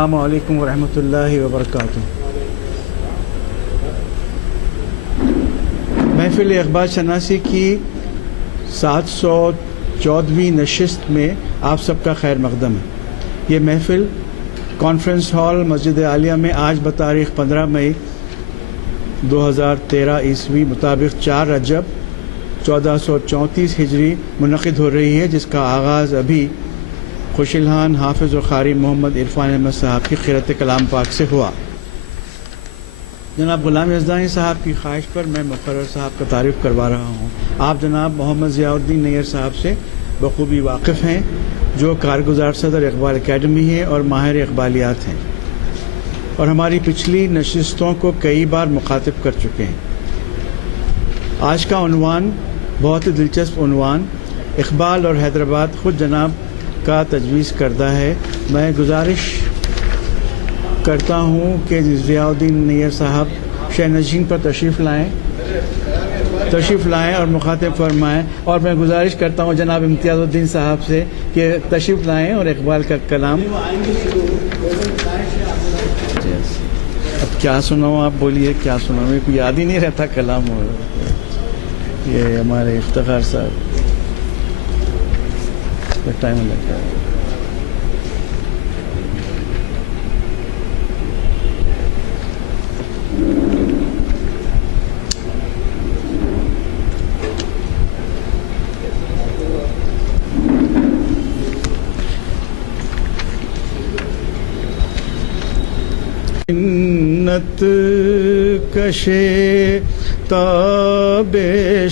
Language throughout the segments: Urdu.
السلام علیکم ورحمۃ اللہ وبرکاتہ۔ محفل اخبار شناسی کی 714ویں نشست میں آپ سب کا خیر مقدم ہے۔ یہ محفل کانفرنس ہال مسجد عالیہ میں آج بتاریخ 15 مئی 2013 عیسوی مطابق 4 رجب 1434 ہجری منعقد ہو رہی ہے، جس کا آغاز ابھی خوش الحان حافظ و قاری محمد عرفان احمد صاحب کی قرأت کلام پاک سے ہوا۔ جناب غلام یزدانی صاحب کی خواہش پر میں مقرر صاحب کا تعارف کروا رہا ہوں۔ آپ جناب محمد ضیاء الدین نیر صاحب سے بخوبی واقف ہیں، جو کارگزار صدر اقبال اکیڈمی ہیں اور ماہر اقبالیات ہیں، اور ہماری پچھلی نشستوں کو کئی بار مخاطب کر چکے ہیں۔ آج کا عنوان بہت ہی دلچسپ عنوان اقبال اور حیدرآباد خود جناب کا تجویز کردہ ہے۔ میں گزارش کرتا ہوں کہ ضیاء الدین نیر صاحب شہ نشین پر تشریف لائیں اور مخاطب فرمائیں، اور میں گزارش کرتا ہوں جناب امتیاز الدین صاحب سے کہ تشریف لائیں اور اقبال کا کلام۔ اب کیا سناؤں، آپ بولیے کیا سناؤں، میرے کو یاد ہی نہیں رہتا کلام۔ یہ ہمارے افتخار صاحب ٹائم لگتا ہے۔ منت کشے تاب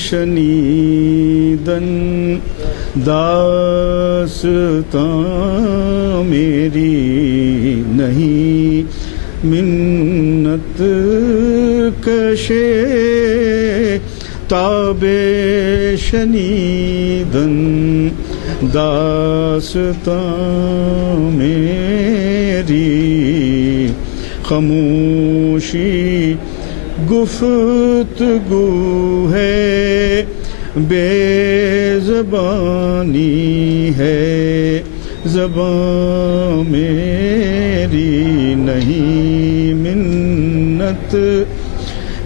شنیدن داستان میری نہیں، منت کشے تاب شنیدن داستان میری، خاموشی گفتگو ہے، بے زبانی ہے زبان میری نہیں، منت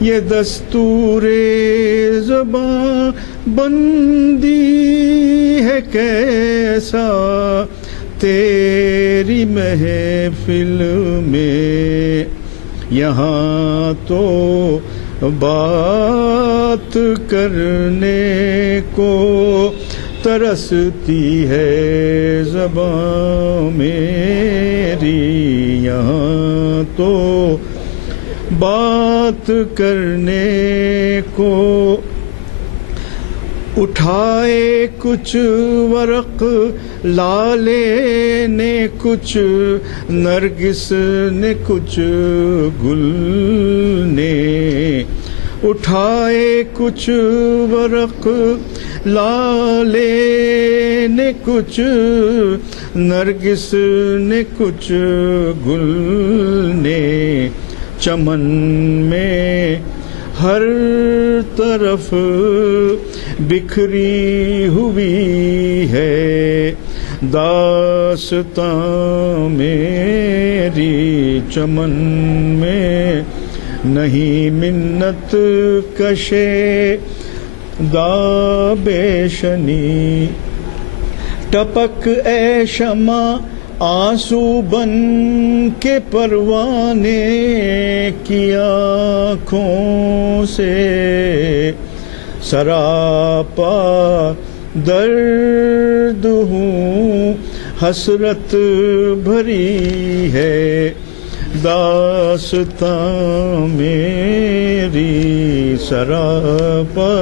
یہ دستور زبان بندی ہے کیسا تیری محفل میں، یہاں تو بات کرنے کو ترستی ہے زبان میری، یہاں تو بات کرنے کو اٹھائے کچھ ورق لالے نے، کچھ نرگس نے، کچھ گل نے، اٹھائے کچھ ورق لالے نے، کچھ نرگس نے، کچھ گل نے، چمن میں ہر طرف بکھری ہوئی ہے داستان میری، چمن میں نہیں منت کشے داب شنی، ٹپک اے شمع آنسو بن کے پروانے کی آنکھوں سے، سراپا درد ہوں حسرت بھری ہے داستان میری، سراپا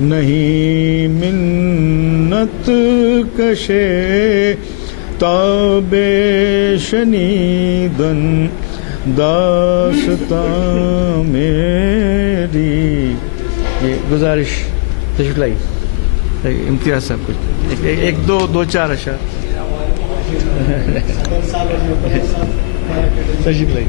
نہیں منت کشے تاب شنیدن داستان میری۔ یہ گزارش تشریف لائی امتیاز صاحب کچھ ایک دو چار اشعار تشریف لائی۔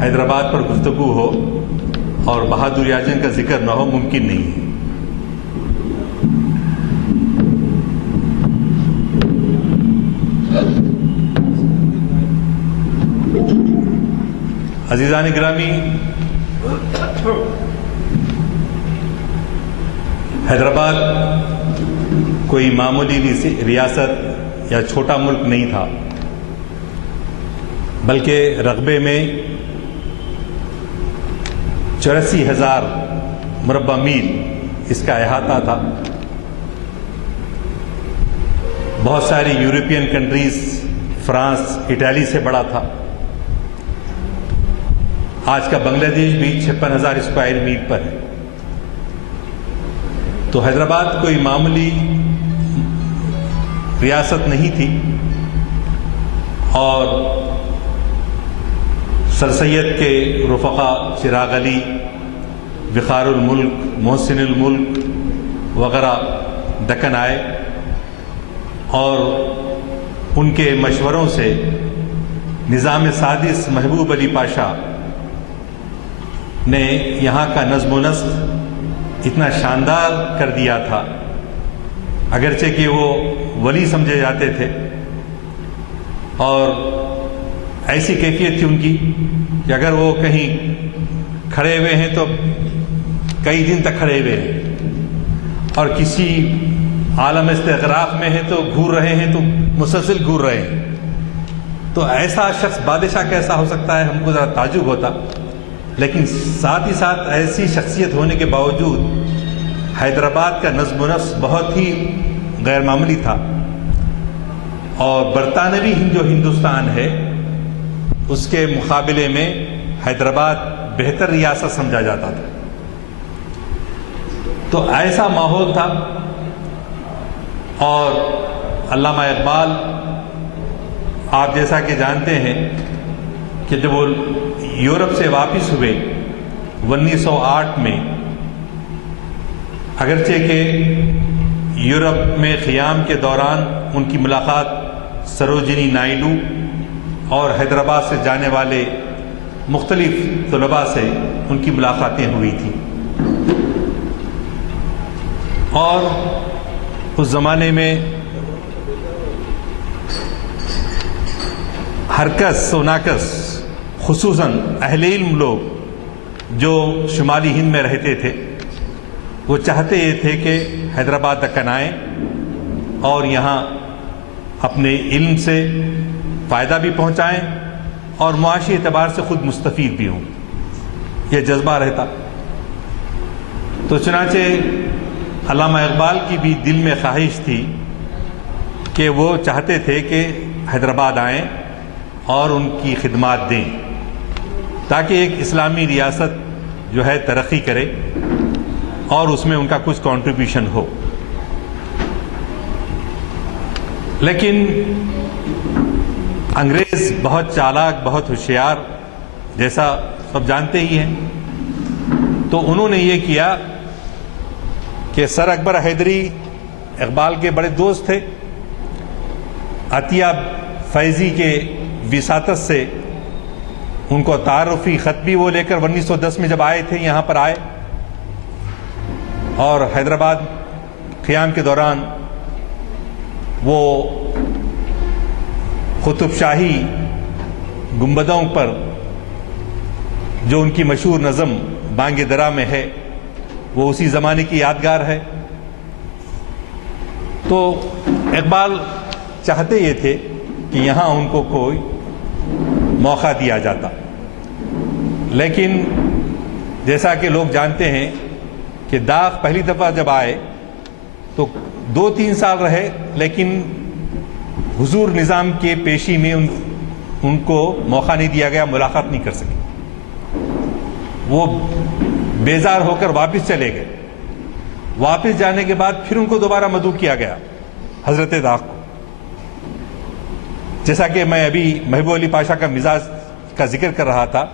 حیدرآباد پر گفتگو ہو اور بہادر اعظم کا ذکر نہ ہو ممکن نہیں ہے۔ عزیزان گرامی، حیدرآباد کوئی معمولی ریاست یا چھوٹا ملک نہیں تھا، بلکہ رقبے میں 84,000 مربع میل اس کا احاطہ تھا۔ بہت ساری یورپین کنٹریز، فرانس، اٹلی سے بڑا تھا۔ آج کا بنگلہ دیش بھی 56,000 اسکوائر میل پر ہے۔ تو حیدرآباد کوئی معمولی ریاست نہیں تھی، اور سر سید کے رفقا چراغ علی، وقار الملک، محسن الملک وغیرہ دکن آئے، اور ان کے مشوروں سے نظام سادس محبوب علی پاشا نے یہاں کا نظم و نسق اتنا شاندار کر دیا تھا، اگرچہ کہ وہ ولی سمجھے جاتے تھے، اور ایسی کیفیت تھی ان کی کہ اگر وہ کہیں کھڑے ہوئے ہیں تو کئی دن تک کھڑے ہوئے ہیں، اور کسی عالم استغراق میں ہیں تو گھور رہے ہیں تو مسلسل گھور رہے ہیں۔ تو ایسا شخص بادشاہ کیسا ہو سکتا ہے، ہم کو ذرا تعجب ہوتا۔ لیکن ساتھ ہی ساتھ ایسی شخصیت ہونے کے باوجود حیدرآباد کا نظم و نسق بہت ہی غیر معمولی تھا، اور برطانوی جو ہندوستان ہے اس کے مقابلے میں حیدرآباد بہتر ریاست سمجھا جاتا تھا۔ تو ایسا ماحول تھا، اور علامہ اقبال آپ جیسا کہ جانتے ہیں کہ جب وہ یورپ سے واپس ہوئے 1908 میں، اگرچہ کہ یورپ میں قیام کے دوران ان کی ملاقات سروجنی نائیڈو اور حیدرآباد سے جانے والے مختلف طلباء سے ان کی ملاقاتیں ہوئی تھیں، اور اس زمانے میں ہر کس و ناکس، خصوصاً اہل علم لوگ جو شمالی ہند میں رہتے تھے، وہ چاہتے یہ تھے کہ حیدرآباد دکن آئیں اور یہاں اپنے علم سے فائدہ بھی پہنچائیں اور معاشی اعتبار سے خود مستفید بھی ہوں، یہ جذبہ رہتا۔ تو چنانچہ علامہ اقبال کی بھی دل میں خواہش تھی کہ وہ چاہتے تھے کہ حیدرآباد آئیں اور ان کی خدمات دیں، تاکہ ایک اسلامی ریاست جو ہے ترقی کرے اور اس میں ان کا کچھ کنٹریبیوشن ہو۔ لیکن انگریز بہت چالاک، بہت ہوشیار، جیسا سب جانتے ہی ہیں، تو انہوں نے یہ کیا کہ سر اکبر حیدری اقبال کے بڑے دوست تھے، عطیہ فیضی کے وساطت سے ان کو تعارفی خط بھی وہ لے کر 1910 میں جب آئے تھے یہاں پر آئے، اور حیدرآباد قیام کے دوران وہ قطب شاہی گنبدوں پر جو ان کی مشہور نظم بانگ درا میں ہے، وہ اسی زمانے کی یادگار ہے۔ تو اقبال چاہتے یہ تھے کہ یہاں ان کو کوئی موقع دیا جاتا، لیکن جیسا کہ لوگ جانتے ہیں کہ داغ پہلی دفعہ جب آئے تو 2-3 سال رہے، لیکن حضور نظام کے پیشی میں ان کو موقع نہیں دیا گیا، ملاقات نہیں کر سکے، وہ بیزار ہو کر واپس چلے گئے۔ واپس جانے کے بعد پھر ان کو دوبارہ مدعو کیا گیا حضرت داغ کو، جیسا کہ میں ابھی محبوب علی پاشا کا مزاج کا ذکر کر رہا تھا،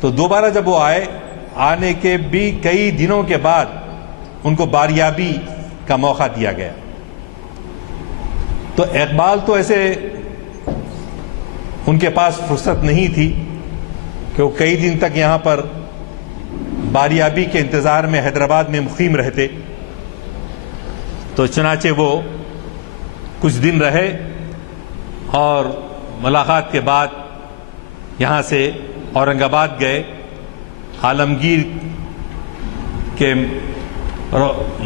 تو دوبارہ جب وہ آئے، آنے کے بھی کئی دنوں کے بعد ان کو باریابی کا موقع دیا گیا۔ تو اقبال تو ایسے ان کے پاس فرصت نہیں تھی کہ وہ کئی دن تک یہاں پر باریابی کے انتظار میں حیدرآباد میں مقیم رہتے، تو چنانچہ وہ کچھ دن رہے اور ملاقات کے بعد یہاں سے اورنگ آباد گئے، عالمگیر کے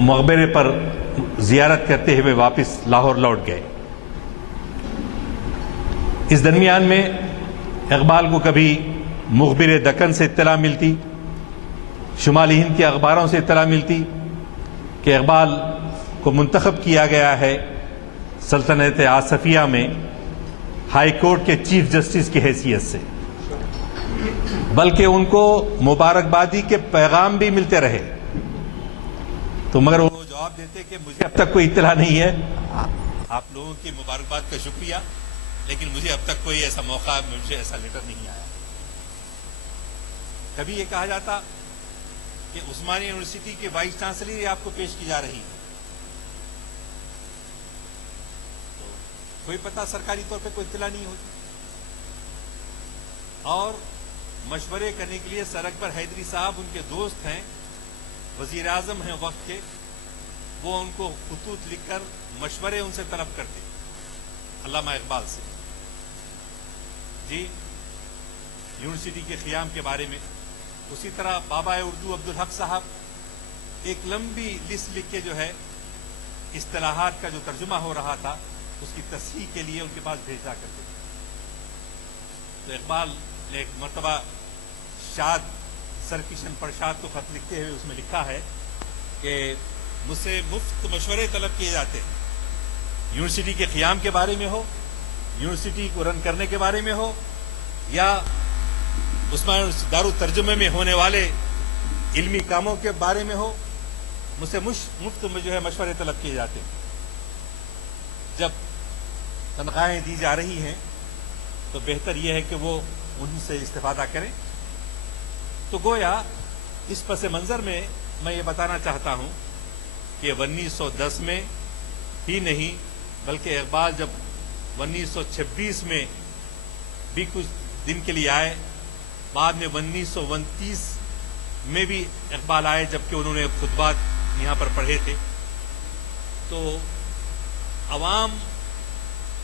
مقبرے پر زیارت کرتے ہوئے واپس لاہور لوٹ گئے۔ اس درمیان میں اقبال کو کبھی مخبر دکن سے اطلاع ملتی، شمالی ہند کے اخباروں سے اطلاع ملتی کہ اقبال کو منتخب کیا گیا ہے سلطنت آصفیہ میں ہائی کورٹ کے چیف جسٹس کی حیثیت سے، بلکہ ان کو مبارکبادی کے پیغام بھی ملتے رہے، تو مگر وہ جواب دیتے کہ مجھے اب تک کوئی اطلاع نہیں ہے، آپ لوگوں کی مبارکباد کا شکریہ، لیکن مجھے اب تک کوئی ایسا موقع، مجھے ایسا لیٹر نہیں آیا۔ کبھی یہ کہا جاتا کہ عثمانیہ یونیورسٹی کے وائس چانسلر یہ آپ کو پیش کی جا رہی ہے، تو کوئی پتہ سرکاری طور پہ کوئی اطلاع نہیں ہوتی، اور مشورے کرنے کے لیے سر اکبر حیدری صاحب ان کے دوست ہیں، وزیر اعظم ہیں وقت کے، وہ ان کو خطوط لکھ کر مشورے ان سے طلب کرتے، علامہ اقبال سے، جی یونیورسٹی کے قیام کے بارے میں۔ اسی طرح بابا اردو عبدالحق صاحب ایک لمبی لسٹ لکھ کے جو ہے اصطلاحات کا جو ترجمہ ہو رہا تھا اس کی تصحیح کے لیے ان کے پاس بھیجا کرتے تھے۔ تو اقبال نے ایک مرتبہ شاد سر کشن پرشاد کو خط لکھتے ہوئے اس میں لکھا ہے کہ مجھ سے مفت مشورے طلب کیے جاتے ہیں، یونیورسٹی کے قیام کے بارے میں ہو، یونیورسٹی کو رن کرنے کے بارے میں ہو، یا عثمانیہ دارالترجمے میں ہونے والے علمی کاموں کے بارے میں ہو، مجھ سے مفت میں جو ہے مشورے طلب کیے جاتے ہیں۔ جب تنخواہیں دی جا رہی ہیں تو بہتر یہ ہے کہ وہ ان سے استفادہ کریں۔ تو گویا اس پس منظر میں میں یہ بتانا چاہتا ہوں کہ 1910 میں ہی نہیں بلکہ اقبال جب 1926 میں بھی کچھ دن کے لیے آئے، بعد میں 1929 میں بھی اقبال آئے جبکہ انہوں نے خطبات یہاں پر پڑھے تھے، تو عوام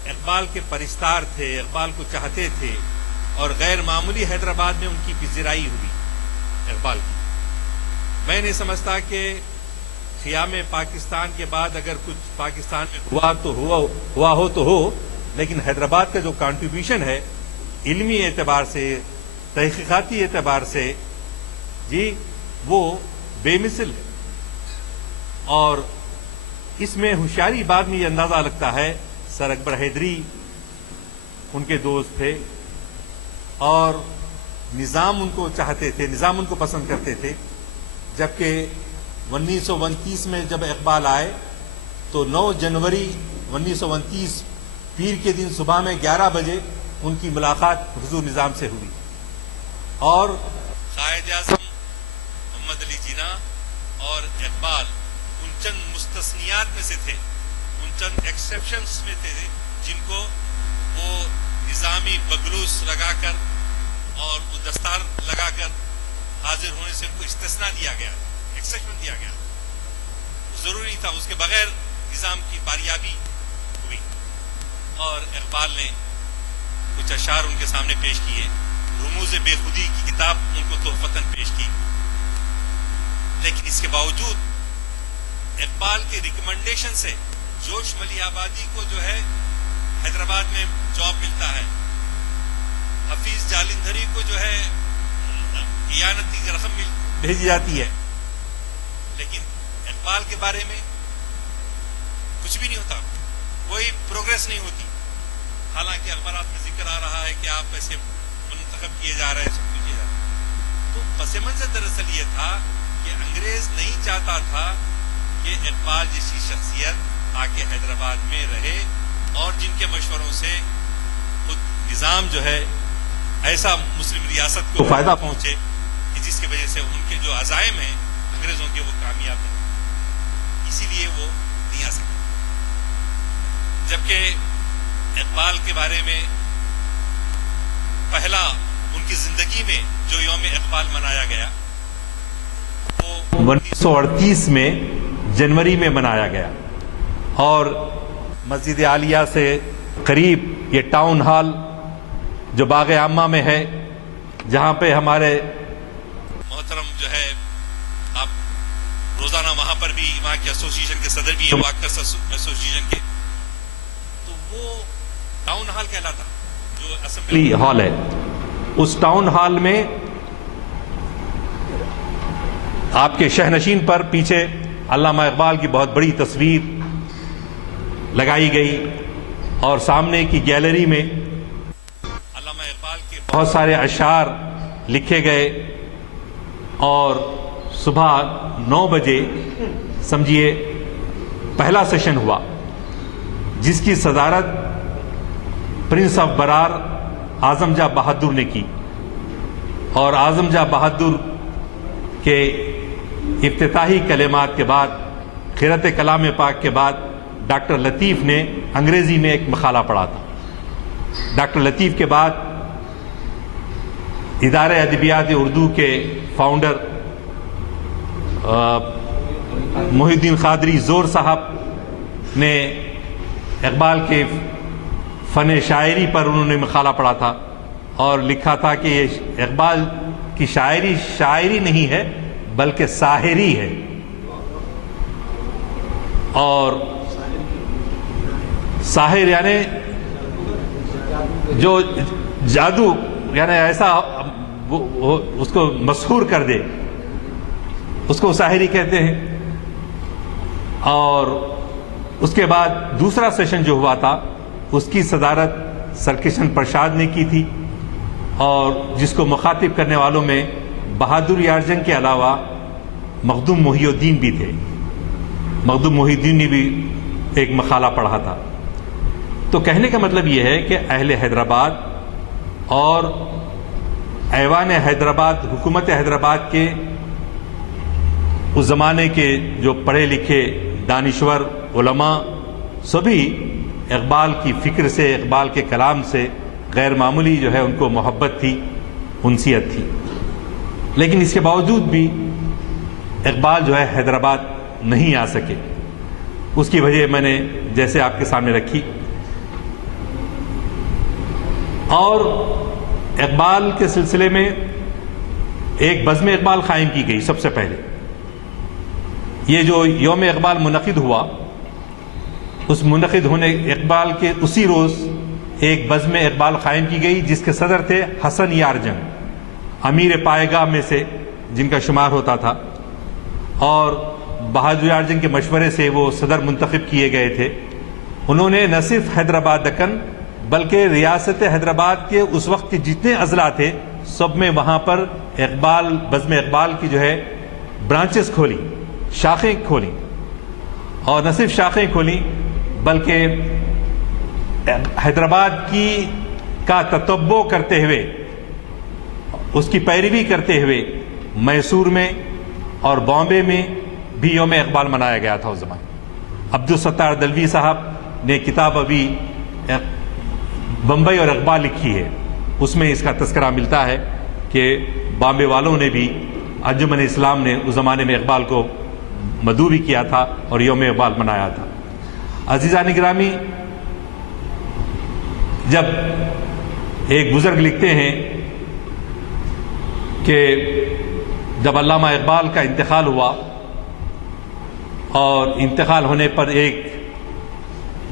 اقبال کے پرستار تھے، اقبال کو چاہتے تھے، اور غیر معمولی حیدرآباد میں ان کی پذیرائی ہوئی اقبال کی۔ میں نہیں سمجھتا کہ قیام پاکستان کے بعد اگر کچھ پاکستان میں ہوا ہو تو ہو، لیکن حیدرآباد کا جو کنٹریبیوشن ہے علمی اعتبار سے، تحقیقاتی اعتبار سے، جی وہ بے مثل ہے، اور اس میں ہوشیاری بعد میں یہ اندازہ لگتا ہے سر اکبر حیدری ان کے دوست تھے، اور نظام ان کو چاہتے تھے، نظام ان کو پسند کرتے تھے، جبکہ 1929 میں جب اقبال آئے تو 9 جنوری 1929 پیر کے دن صبح میں 11 بجے ان کی ملاقات حضور نظام سے ہوئی، اور قائد اعظم محمد علی جناح اور اقبال ان چند مستثنیات میں سے تھے، ان چند ایکسیپشنز میں تھے جن کو وہ نظامی بگلوس لگا کر اور وہ دستار لگا کر حاضر ہونے سے ان کو استثناء دیا گیا، ایکسیپشن دیا گیا، ضروری تھا، اس کے بغیر نظام کی باریابی ہوئی۔ اور اقبال نے کچھ اشعار ان کے سامنے پیش کیے، رموز بے خودی کی کتاب ان کو تحفتاً پیش کی، لیکن اس کے باوجود اقبال کے ریکمنڈیشن سے جوش ملی آبادی کو جو ہے حیدرآباد میں جاب ملتا ہے، حفیظ جالندھری کو جو ہے اعانتی کی رقم بھیجی جاتی ہے، لیکن اقبال کے بارے میں کچھ بھی نہیں ہوتا، کوئی پروگریس نہیں ہوتی، حالانکہ اخبارات میں ذکر آ رہا ہے کہ آپ ایسے منتخب کیے جا رہے ہیں، سب کچھ کیے جا رہا ہے۔ تو پس منظر دراصل یہ تھا کہ انگریز نہیں چاہتا تھا کہ اقبال جیسی شخصیت آ کے حیدرآباد میں رہے، اور جن کے مشوروں سے خود نظام جو ہے ایسا مسلم ریاست کو فائدہ پہنچے کہ جس کی وجہ سے ان کے جو عزائم ہیں انگریزوں کے وہ کامیاب ہیں، اسی لیے وہ نہیں آ سکتے۔ جبکہ اقبال کے بارے میں پہلا ان کی زندگی میں جو یوم اقبال منایا گیا وہ 1938 میں جنوری میں منایا گیا، اور مسجد عالیہ سے قریب یہ ٹاؤن ہال جو باغ عامہ میں ہے، جہاں پہ ہمارے محترم جو ہے آپ روزانہ وہاں پر بھی وہاں کے ایسوسیشن کے صدر بھی ہیں، واکرس ایسوسیشن کے، تو وہ ٹاؤن ہال کہلاتا جو اسمبلی ہال ہے۔ اس ٹاؤن ہال میں آپ کے شہنشین پر پیچھے علامہ اقبال کی بہت بڑی تصویر لگائی گئی، اور سامنے کی گیلری میں علامہ اقبال کے بہت سارے اشعار لکھے گئے، اور صبح 9 بجے سمجھیے پہلا سیشن ہوا، جس کی صدارت پرنس آف برار اعظم جاہ بہادر نے کی، اور اعظم جاہ بہادر کے افتتاحی کلمات کے بعد، قرأت کلام پاک کے بعد، ڈاکٹر لطیف نے انگریزی میں ایک مقالہ پڑھا تھا۔ ڈاکٹر لطیف کے بعد ادارہ ادبیات اردو کے فاؤنڈر محی الدین قادری زور صاحب نے اقبال کے فن شاعری پر انہوں نے مقالہ پڑھا تھا، اور لکھا تھا کہ یہ اقبال کی شاعری شاعری نہیں ہے بلکہ ساحری ہے، اور ساحر یعنی جو جادو، یعنی ایسا اس کو مسحور کر دے، اس کو ساحری کہتے ہیں۔ اور اس کے بعد دوسرا سیشن جو ہوا تھا اس کی صدارت سرکشن پرشاد نے کی تھی، اور جس کو مخاطب کرنے والوں میں بہادر یار جنگ کے علاوہ مخدوم محی الدین بھی تھے۔ مخدوم محی الدین نے بھی ایک مقالہ پڑھا تھا۔ تو کہنے کا مطلب یہ ہے کہ اہل حیدرآباد اور ایوان حیدرآباد، حکومت حیدرآباد کے اس زمانے کے جو پڑھے لکھے دانشور علماء سبھی اقبال کی فکر سے، اقبال کے کلام سے غیر معمولی جو ہے ان کو محبت تھی، انسیت تھی۔ لیکن اس کے باوجود بھی اقبال جو ہے حیدرآباد نہیں آ سکے۔ اس کی وجہ میں نے جیسے آپ کے سامنے رکھی، اور اقبال کے سلسلے میں ایک بزم اقبال قائم کی گئی۔ سب سے پہلے یہ جو یوم اقبال منعقد ہوا، اس منعقد ہونے اقبال کے اسی روز ایک بزم اقبال قائم کی گئی، جس کے صدر تھے حسن یار جنگ، امیر پائے گاہ میں سے جن کا شمار ہوتا تھا، اور بہادر یار جنگ کے مشورے سے وہ صدر منتخب کیے گئے تھے۔ انہوں نے نہ صرف حیدرآباد دکن بلکہ ریاست حیدرآباد کے اس وقت کے جتنے اضلاع تھے سب میں وہاں پر اقبال، بزم اقبال کی جو ہے برانچز کھولی، شاخیں کھولیں، اور نہ صرف شاخیں کھولیں بلکہ حیدرآباد کا تتبع کرتے ہوئے، اس کی پیروی کرتے ہوئے میسور میں اور بامبے میں بھی یوم اقبال منایا گیا تھا اس زمانے۔ عبدالستار دلوی صاحب نے کتاب ابھی بمبئی اور اقبال لکھی ہے، اس میں اس کا تذکرہ ملتا ہے کہ بامبے والوں نے بھی، انجمن اسلام نے اس زمانے میں اقبال کو مدعو بھی کیا تھا اور یوم اقبال منایا تھا۔ عزیزان گرامی، جب ایک بزرگ لکھتے ہیں کہ جب علامہ اقبال کا انتقال ہوا، اور انتقال ہونے پر ایک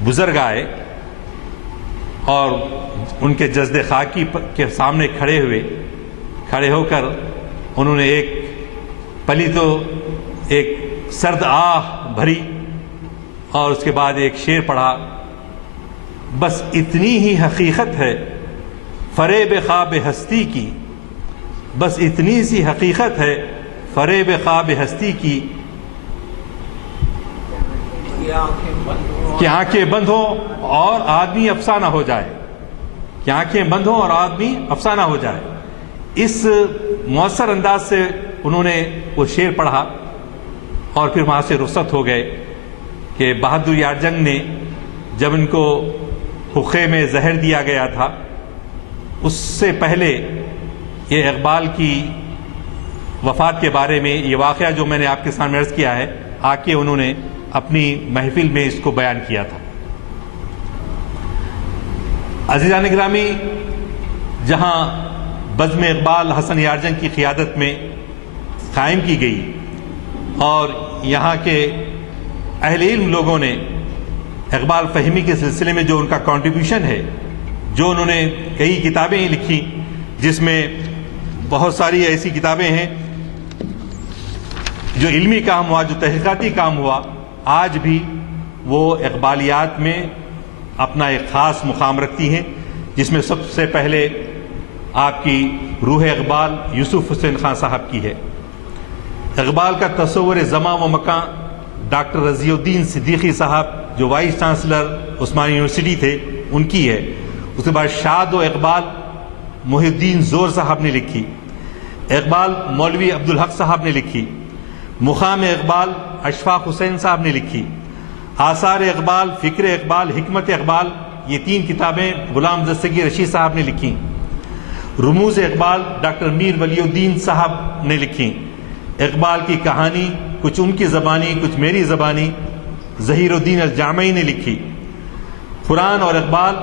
بزرگ آئے اور ان کے جسد خاکی کے سامنے کھڑے ہو کر انہوں نے ایک پلی تو ایک سرد آہ بھری، اور اس کے بعد ایک شعر پڑھا، بس اتنی ہی حقیقت ہے فریب خواب ہستی کی، بس اتنی سی حقیقت ہے فریب خواب ہستی کی، کہ آنکھیں بند ہوں اور آدمی افسانہ ہو جائے، کہ آنکھیں بند ہوں اور آدمی افسانہ ہو جائے۔ اس مؤثر انداز سے انہوں نے وہ شعر پڑھا، اور پھر وہاں سے رخصت ہو گئے کہ بہادر یار جنگ نے جب ان کو حقے میں زہر دیا گیا تھا، اس سے پہلے یہ اقبال کی وفات کے بارے میں یہ واقعہ جو میں نے آپ کے سامنے عرض کیا ہے آ کے انہوں نے اپنی محفل میں اس کو بیان کیا تھا۔ عزیزان گرامی، جہاں بزم اقبال حسن یارجن کی قیادت میں قائم کی گئی اور یہاں کے اہل علم لوگوں نے اقبال فہمی کے سلسلے میں جو ان کا کنٹریبیوشن ہے، جو انہوں نے کئی کتابیں لکھی، جس میں بہت ساری ایسی کتابیں ہیں جو علمی کام ہوا، جو تحقیقاتی کام ہوا، آج بھی وہ اقبالیات میں اپنا ایک خاص مقام رکھتی ہیں، جس میں سب سے پہلے آپ کی روح اقبال یوسف حسین خان صاحب کی ہے۔ اقبال کا تصور زمان و مکان ڈاکٹر رضی الدین صدیقی صاحب جو وائس چانسلر عثمانی یونیورسٹی تھے ان کی ہے۔ اس کے بعد شاد و اقبال محی الدین زور صاحب نے لکھی، اقبال مولوی عبدالحق صاحب نے لکھی، مقام اقبال اشفاق حسین صاحب نے لکھی، آثار اقبال، فکر اقبال، حکمت اقبال، یہ 3 کتابیں غلام دستگیر رشید صاحب نے لکھی، رموز اقبال ڈاکٹر میر ولی الدین صاحب نے لکھی، اقبال کی کہانی کچھ ان کی زبانی کچھ میری زبانی ظہیر الدین الجامعی نے لکھی، قرآن اور اقبال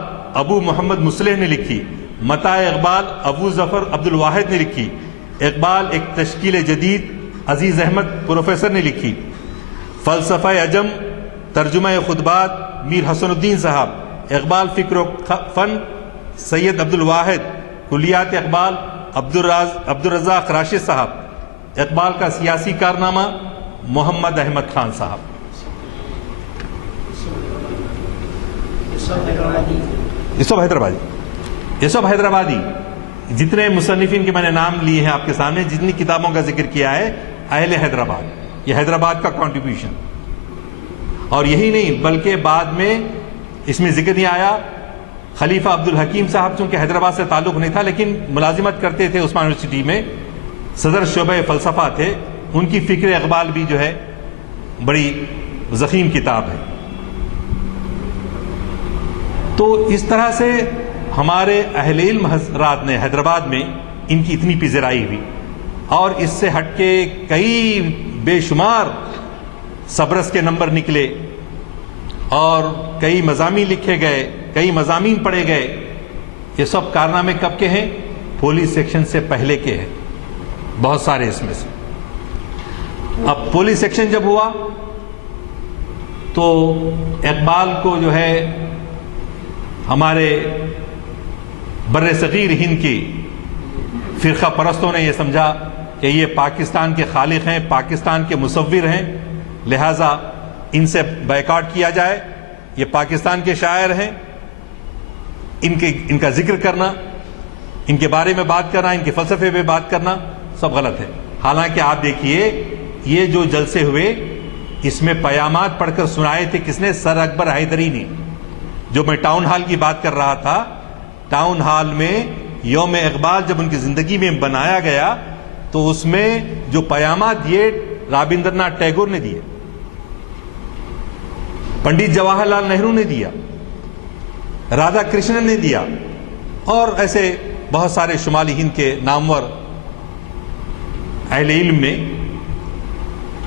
ابو محمد مصلح نے لکھی، متاع اقبال ابو ظفر عبد الواحد نے لکھی، اقبال ایک تشکیل جدید عزیز احمد پروفیسر نے لکھی، فلسفہ عجم ترجمہ خطبات میر حسن الدین صاحب، اقبال فکر و فن سید عبد الواحد، کلیات اقبال عبدالرزاق راشد صاحب، اقبال کا سیاسی کارنامہ محمد احمد خان صاحب۔ یہ سب حیدرآبادی جتنے مصنفین کے میں نے نام لیے ہیں آپ کے سامنے، جتنی کتابوں کا ذکر کیا ہے، اہل حیدرآباد، یہ حیدرآباد کا کنٹریبیوشن۔ اور یہی نہیں بلکہ بعد میں اس میں ذکر نہیں آیا، خلیفہ عبدالحکیم صاحب چونکہ حیدرآباد سے تعلق نہیں تھا لیکن ملازمت کرتے تھے عثمان یونیورسٹی میں، صدر شعبہ فلسفہ تھے، ان کی فکر اقبال بھی جو ہے بڑی ضخیم کتاب ہے۔ تو اس طرح سے ہمارے اہل علم حضرات نے حیدرآباد میں ان کی اتنی پذیرائی ہوئی، اور اس سے ہٹ کے کئی بے شمار سبرس کے نمبر نکلے اور کئی مضامین لکھے گئے، کئی مضامین پڑھے گئے۔ یہ سب کارنامے کب کے ہیں؟ پولیس سیکشن سے پہلے کے ہیں، بہت سارے اس میں سے۔ اب پولیس سیکشن جب ہوا تو اقبال کو جو ہے ہمارے بر صغیر ہند کی فرقہ پرستوں نے یہ سمجھا کہ یہ پاکستان کے خالق ہیں، پاکستان کے مصور ہیں، لہٰذا ان سے بائیکاٹ کیا جائے، یہ پاکستان کے شاعر ہیں، ان کا ذکر کرنا، ان کے بارے میں بات کرنا، ان کے فلسفے پہ بات کرنا سب غلط ہے۔ حالانکہ آپ دیکھیے یہ جو جلسے ہوئے اس میں پیامات پڑھ کر سنائے تھے کس نے؟ سر اکبر حیدری نے۔ جو میں ٹاؤن ہال کی بات کر رہا تھا، ٹاؤن ہال میں یوم اقبال جب ان کی زندگی میں بنایا گیا تو اس میں جو پیامات دیے رابندر ناتھ ٹیگور نے دیے، پنڈت جواہر لال نہرو نے دیا، رادھا کرشنن نے دیا، اور ایسے بہت سارے شمالی ہند کے نامور اہل علم نے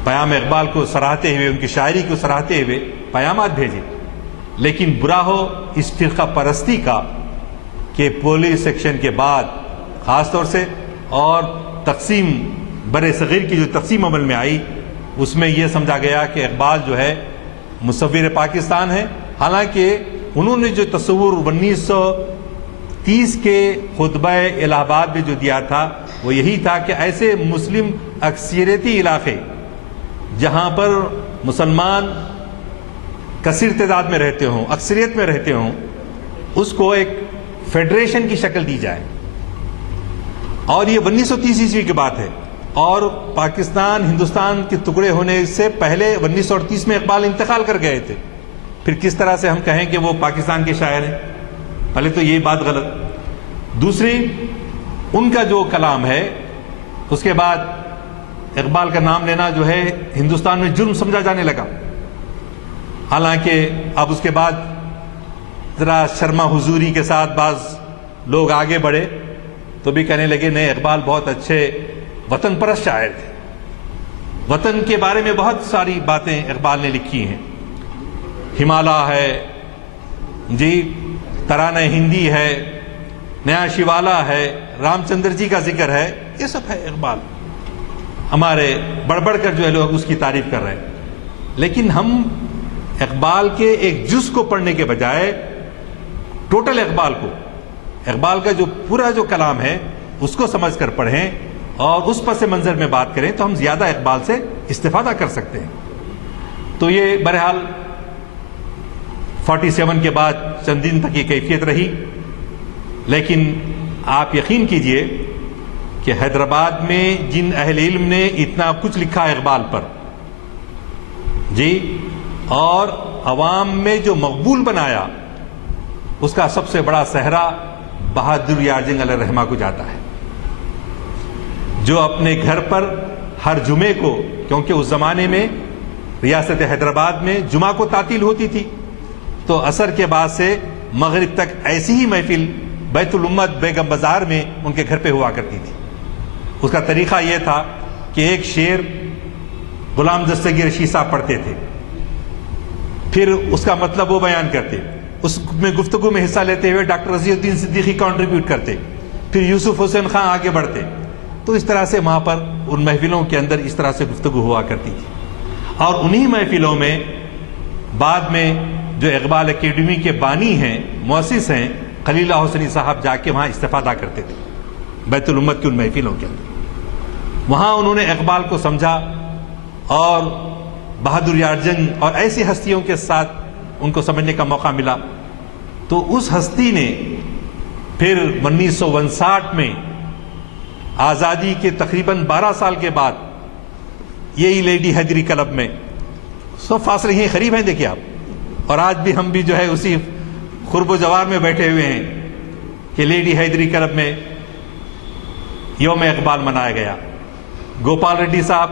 پیام اقبال کو سراہتے ہوئے، ان کی شاعری کو سراہتے ہوئے پیامات بھیجے۔ لیکن برا ہو اس فرقہ پرستی کا کہ پولیس سیکشن کے بعد خاص طور سے اور تقسیم بر صغیر کی جو تقسیم عمل میں آئی، اس میں یہ سمجھا گیا کہ اقبال جو ہے مصور پاکستان ہے۔ حالانکہ انہوں نے جو تصور 1930 کے خطبہ الہ آباد میں جو دیا تھا وہ یہی تھا کہ ایسے مسلم اکثریتی علاقے جہاں پر مسلمان کثیر تعداد میں رہتے ہوں، اکثریت میں رہتے ہوں، اس کو ایک فیڈریشن کی شکل دی جائے، اور یہ 1930 عیسوی کی بات ہے، اور پاکستان ہندوستان کے ٹکڑے ہونے سے پہلے 1938 میں اقبال انتقال کر گئے تھے۔ پھر کس طرح سے ہم کہیں کہ وہ پاکستان کے شاعر ہیں؟ پہلے تو یہ بات غلط۔ دوسری، ان کا جو کلام ہے اس کے بعد اقبال کا نام لینا جو ہے ہندوستان میں جرم سمجھا جانے لگا۔ حالانکہ اب اس کے بعد ذرا شرما حضوری کے ساتھ بعض لوگ آگے بڑھے تو بھی کہنے لگے نہیں، اقبال بہت اچھے وطن پرست شاعر تھے، وطن کے بارے میں بہت ساری باتیں اقبال نے لکھی ہیں، ہمالا ہے جی، ترانہ ہندی ہے، نیا شیوالا ہے، رام چندر جی کا ذکر ہے، یہ سب ہے اقبال. ہمارے بڑھ بڑھ کر جو ہے لوگ اس کی تعریف کر رہے ہیں. لیکن ہم اقبال کے ایک جز کو پڑھنے کے بجائے ٹوٹل اقبال کو، اقبال کا جو پورا جو کلام ہے اس کو سمجھ کر پڑھیں اور اس پس منظر میں بات کریں تو ہم زیادہ اقبال سے استفادہ کر سکتے ہیں. تو یہ بہرحال 47 کے بعد چند دن تک یہ کیفیت رہی. لیکن آپ یقین کیجئے کہ حیدرآباد میں جن اہل علم نے اتنا کچھ لکھا اقبال پر جی، اور عوام میں جو مقبول بنایا، اس کا سب سے بڑا صحرا بہادر یار جنگ علیہ الرحمہ کو جاتا ہے، جو اپنے گھر پر ہر جمعے کو، کیونکہ اس زمانے میں ریاست حیدرآباد میں جمعہ کو تعطیل ہوتی تھی، تو عصر کے بعد سے مغرب تک ایسی ہی محفل بیت الامت بیگم بازار میں ان کے گھر پہ ہوا کرتی تھی. اس کا طریقہ یہ تھا کہ ایک شعر غلام دستگیر رشید صاحب پڑھتے تھے، پھر اس کا مطلب وہ بیان کرتے، اس میں گفتگو میں حصہ لیتے ہوئے ڈاکٹر رضی الدین صدیقی کنٹریبیوٹ کرتے، پھر یوسف حسین خان آگے بڑھتے. تو اس طرح سے وہاں پر ان محفلوں کے اندر اس طرح سے گفتگو ہوا کرتی تھی. اور انہی محفلوں میں بعد میں جو اقبال اکیڈمی کے بانی ہیں، مؤسس ہیں، خلیل اللہ حسنی صاحب جا کے وہاں استفادہ کرتے تھے بیت الامت کی ان محفلوں کے اندر. وہاں انہوں نے اقبال کو سمجھا اور بہادر یار جنگ اور ایسی ہستیوں کے ساتھ ان کو سمجھنے کا موقع ملا. تو اس ہستی نے پھر 1959 میں آزادی کے تقریباً 12 سال کے بعد یہی لیڈی حیدری کلب میں، سب فاصلے ہی قریب ہیں دیکھیے آپ، اور آج بھی ہم بھی جو ہے اسی قرب و جوار میں بیٹھے ہوئے ہیں کہ لیڈی حیدری کلب میں یوم اقبال منایا گیا. گوپال ریڈی صاحب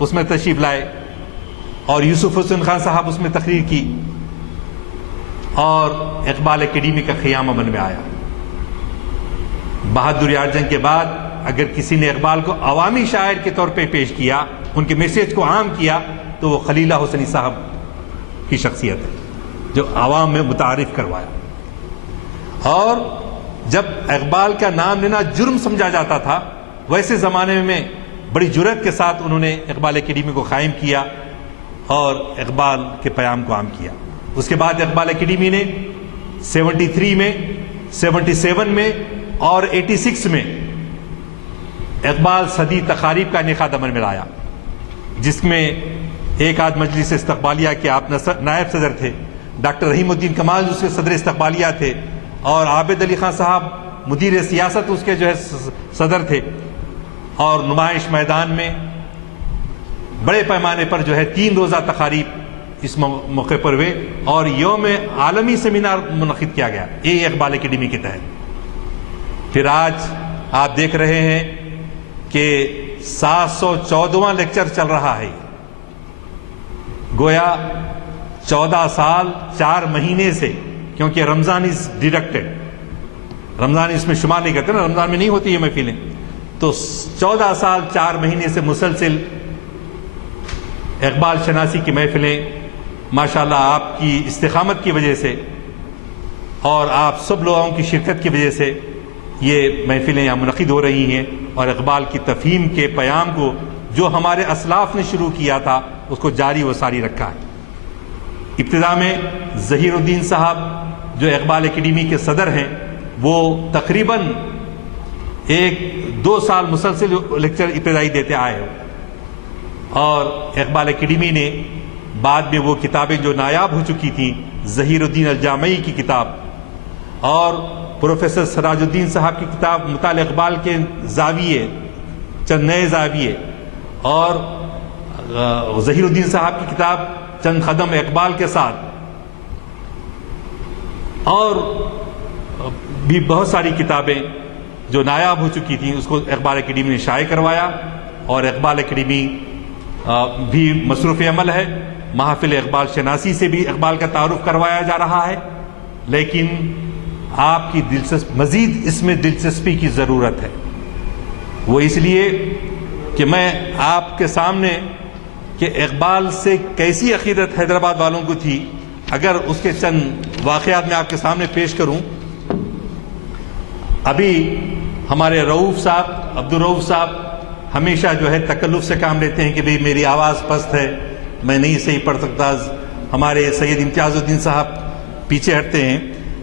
اس میں تشریف لائے اور یوسف حسین خان صاحب اس میں تقریر کی، اور اقبال اکیڈمی کا قیام عمل میں آیا. بہادر یار جنگ کے بعد اگر کسی نے اقبال کو عوامی شاعر کے طور پہ پیش کیا، ان کے میسیج کو عام کیا، تو وہ خلیل اللہ حسنی صاحب کی شخصیت ہے جو عوام میں متعارف کروایا. اور جب اقبال کا نام لینا جرم سمجھا جاتا تھا، ویسے زمانے میں بڑی جرأت کے ساتھ انہوں نے اقبال اکیڈمی کو قائم کیا اور اقبال کے پیام کو عام کیا. اس کے بعد اقبال اکیڈمی نے 73 میں، 77 میں اور 86 میں اقبال صدی تقاریب کا انعقاد عمل میں لایا، جس میں ایک آدھ مجلس استقبالیہ کے آپ نائب صدر تھے، ڈاکٹر رحیم الدین کمال اس کے صدر استقبالیہ تھے، اور عابد علی خان صاحب مدیر سیاست اس کے جو ہے صدر تھے. اور نمائش میدان میں بڑے پیمانے پر جو ہے 3 روزہ تقاریب اس موقع پر ہوئے اور یوم عالمی سیمینار منعقد کیا گیا یہ اقبال اکیڈمی کے تحت. پھر آج آپ دیکھ رہے ہیں کہ 714واں لیکچر چل رہا ہے، گویا 14 سال 4 مہینے سے، کیونکہ رمضان از ڈیڈکٹڈ، رمضان اس میں شمار نہیں کرتے نا، رمضان میں نہیں ہوتی یہ محفلیں، تو 14 سال 4 مہینے سے مسلسل اقبال شناسی کی محفلیں ماشاءاللہ آپ کی استقامت کی وجہ سے اور آپ سب لوگوں کی شرکت کی وجہ سے یہ محفلیں یہاں منعقد ہو رہی ہیں، اور اقبال کی تفہیم کے پیام کو جو ہمارے اسلاف نے شروع کیا تھا اس کو جاری و ساری رکھا ہے. ابتدا میں ظہیر الدین صاحب جو اقبال اکیڈمی کے صدر ہیں، وہ تقریباً 1-2 سال مسلسل لیکچر ابتدائی دیتے آئے، اور اقبال اکیڈمی نے بعد میں وہ کتابیں جو نایاب ہو چکی تھیں، ظہیر الدین الجامعی کی کتاب اور پروفیسر سراج الدین صاحب کی کتاب مطالعہ اقبال کے زاویے، چند نئے زاویے، اور ظہیر الدین صاحب کی کتاب چند قدم اقبال کے ساتھ، اور بھی بہت ساری کتابیں جو نایاب ہو چکی تھیں اس کو اقبال اکیڈمی نے شائع کروایا. اور اقبال اکیڈمی بھی مصروف عمل ہے، محافل اقبال شناسی سے بھی اقبال کا تعارف کروایا جا رہا ہے. لیکن آپ کی مزید اس میں دلچسپی کی ضرورت ہے. وہ اس لیے کہ میں آپ کے سامنے کہ اقبال سے کیسی عقیدت حیدرآباد والوں کو تھی اگر اس کے چند واقعات میں آپ کے سامنے پیش کروں. ابھی ہمارے رؤوف صاحب عبدالرؤوف صاحب ہمیشہ جو ہے تکلف سے کام لیتے ہیں کہ بھئی میری آواز پست ہے، میں نہیں صحیح پڑھ سکتا. ہمارے سید امتیاز الدین صاحب پیچھے ہٹتے ہیں.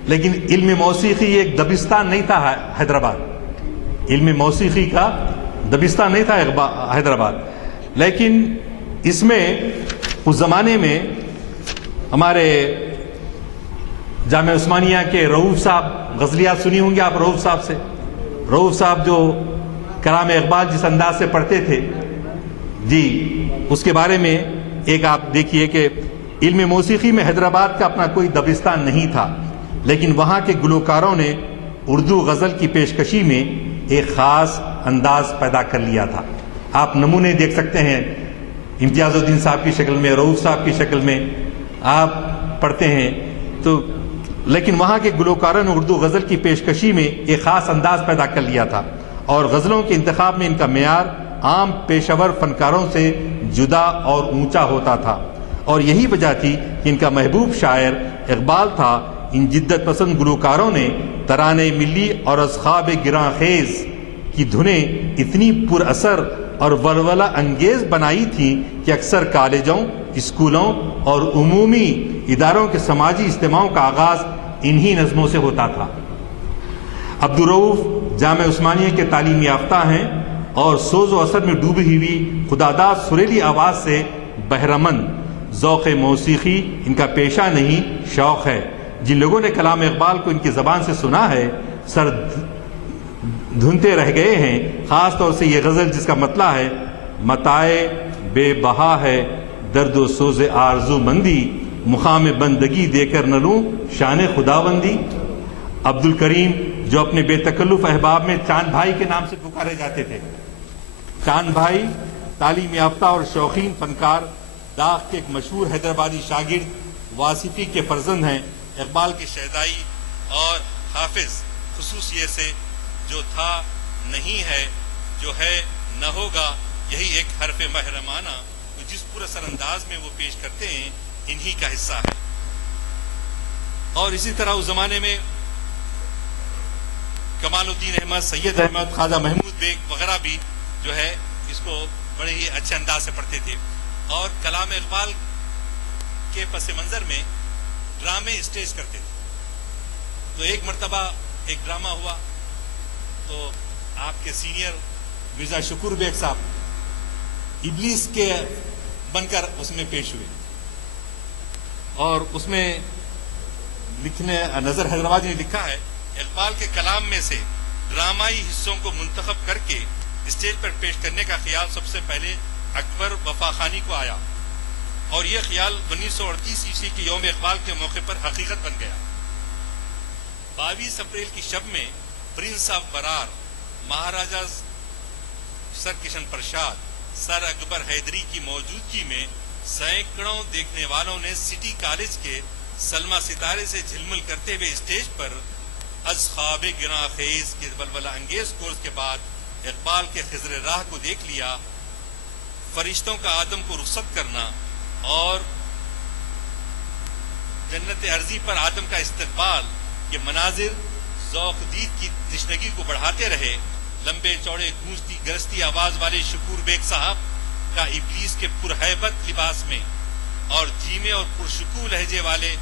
لیکن علم موسیقی ایک دبستان نہیں تھا حیدرآباد، علم موسیقی کا دبستان نہیں تھا حیدرآباد. لیکن اس میں اس زمانے میں ہمارے جامعہ عثمانیہ کے رؤوف صاحب، غزلیات سنی ہوں گے آپ رؤوف صاحب سے. رؤوف صاحب جو کلام اقبال جس انداز سے پڑھتے تھے جی، اس کے بارے میں ایک آپ دیکھیے کہ علم موسیقی میں حیدرآباد کا اپنا کوئی دبستان نہیں تھا، لیکن وہاں کے گلوکاروں نے اردو غزل کی پیشکشی میں ایک خاص انداز پیدا کر لیا تھا. آپ نمونے دیکھ سکتے ہیں امتیاز الدین صاحب کی شکل میں، رؤوف صاحب کی شکل میں آپ پڑھتے ہیں تو. لیکن وہاں کے گلوکاروں نے اردو غزل کی پیشکشی میں ایک خاص انداز پیدا کر لیا تھا، اور غزلوں کے انتخاب میں ان کا معیار عام پیشور فنکاروں سے جدا اور اونچا ہوتا تھا. اور یہی وجہ تھی کہ ان کا محبوب شاعر اقبال تھا. ان جدت پسند گلوکاروں نے ترانے ملی اور اصحاب گراں خیز کی دھنیں اتنی پر اثر اور ولولہ انگیز بنائی تھیں کہ اکثر کالجوں، اسکولوں اور عمومی اداروں کے سماجی اجتماعوں کا آغاز انہی نظموں سے ہوتا تھا. عبدالرؤوف جامعہ عثمانیہ کے تعلیم یافتہ ہیں اور سوز و اثر میں ڈوبی ہوئی خداداد سریلی آواز سے بہرمند. ذوق موسیقی ان کا پیشہ نہیں، شوق ہے. جن لوگوں نے کلام اقبال کو ان کی زبان سے سنا ہے سر دھنتے رہ گئے ہیں. خاص طور سے یہ غزل جس کا مطلع ہے متائے بے بہا ہے درد و سوز آرزو مندی، مقام بندگی دے کر نہ لوں شان خداوندی. عبد الکریم جو اپنے بے تکلف احباب میں چاند بھائی کے نام سے پکارے جاتے تھے. چاند بھائی تعلیم یافتہ اور شوقین فنکار داغ کے ایک مشہور حیدرآبادی شاگرد واصفی کے فرزند ہیں. اقبال کی شہدائی اور حافظ خصوصیت سے جو تھا نہیں ہے، جو ہے نہ ہوگا، یہی ایک حرف محرمانہ جس پر اثر انداز میں وہ پیش کرتے ہیں انہی کا حصہ ہے. اور اسی طرح اس زمانے میں کمال الدین احمد، سید احمد، خواجہ محمود بیگ وغیرہ بھی جو ہے اس کو بڑے ہی اچھے انداز سے پڑھتے تھے. اور کلام اقبال کے پس منظر میں ڈرامے اسٹیج کرتے تھے. تو ایک مرتبہ ایک ڈرامہ ہوا تو آپ کے سینئر مرزا شکور بیگ صاحب ابلیس کے بن کر اس میں پیش ہوئے، اور اس میں لکھنے نظر حیدرآبادی نے لکھا ہے اقبال کے کلام میں سے ڈرامائی حصوں کو منتخب کر کے اسٹیج پر پیش کرنے کا خیال سب سے پہلے اکبر وفا خانی کو آیا، اور یہ خیال 1938 عیسوی کے یوم اقبال کے موقع پر حقیقت بن گیا. 22 اپریل کی شب میں پرنس آف برار، مہاراجہ سر کشن پرساد، سر اکبر حیدری کی موجودگی میں سینکڑوں دیکھنے والوں نے سٹی کالج کے سلما ستارے سے جھلمل کرتے ہوئے اسٹیج پر اصحاب گراں خیز کے ولولہ انگیز کورس کے بعد اقبال کے خضر راہ کو دیکھ لیا. فرشتوں کا آدم کو رخصت کرنا اور جنت ارضی پر آدم کا استقبال کے مناظر ذوق دید کی تشنگی کو بڑھاتے رہے. لمبے چوڑے گونجتی گرجتی آواز والے شکور بیگ صاحب کا ابلیس کے پرہیبت لباس میں اور دھیمے اور پرشکوہ لہجے والے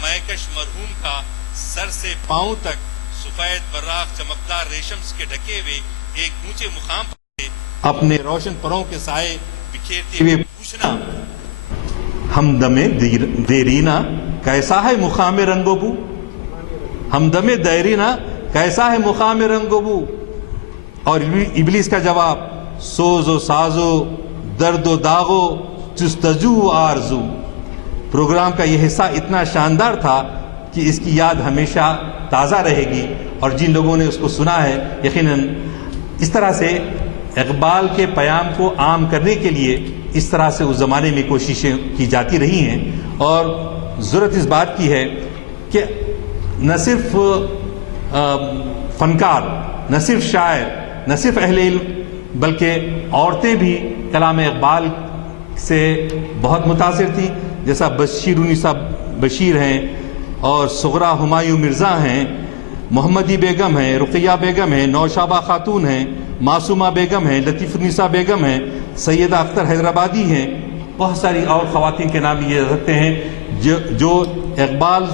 میکش مرحوم کا سر سے پاؤں تک سفید براق چمکدار ریشم کے ڈھکے ہوئے ایک اونچے مقام پر اپنے روشن پروں کے سائے بکھیرتے ہوئے پوچھنا ہمدم دیرینا کیسا ہے مقام رنگ و بو، ہمدم دیرینا کیسا ہے مقام رنگ و بو. اور ابلیس کا جواب سوز و سازو درد و داغو جستجو آرزو. پروگرام کا یہ حصہ اتنا شاندار تھا کہ اس کی یاد ہمیشہ تازہ رہے گی، اور جن لوگوں نے اس کو سنا ہے یقیناً اس طرح سے اقبال کے پیام کو عام کرنے کے لیے اس طرح سے اس زمانے میں کوششیں کی جاتی رہی ہیں. اور ضرورت اس بات کی ہے کہ نہ صرف فنکار، نہ صرف شاعر، نہ صرف اہل علم، بلکہ عورتیں بھی کلام اقبال سے بہت متاثر تھیں، جیسا بشیرالنساء بشیر ہیں، اور صغرا ہمایوں مرزا ہیں، محمدی بیگم ہیں، رقیہ بیگم ہیں، نوشابہ خاتون ہیں، معصومہ بیگم ہیں، لطیف النساء بیگم ہیں، سیدہ اختر حیدرآبادی ہیں، بہت ساری اور خواتین کے نام لیے جا سکتے ہیں جو اقبال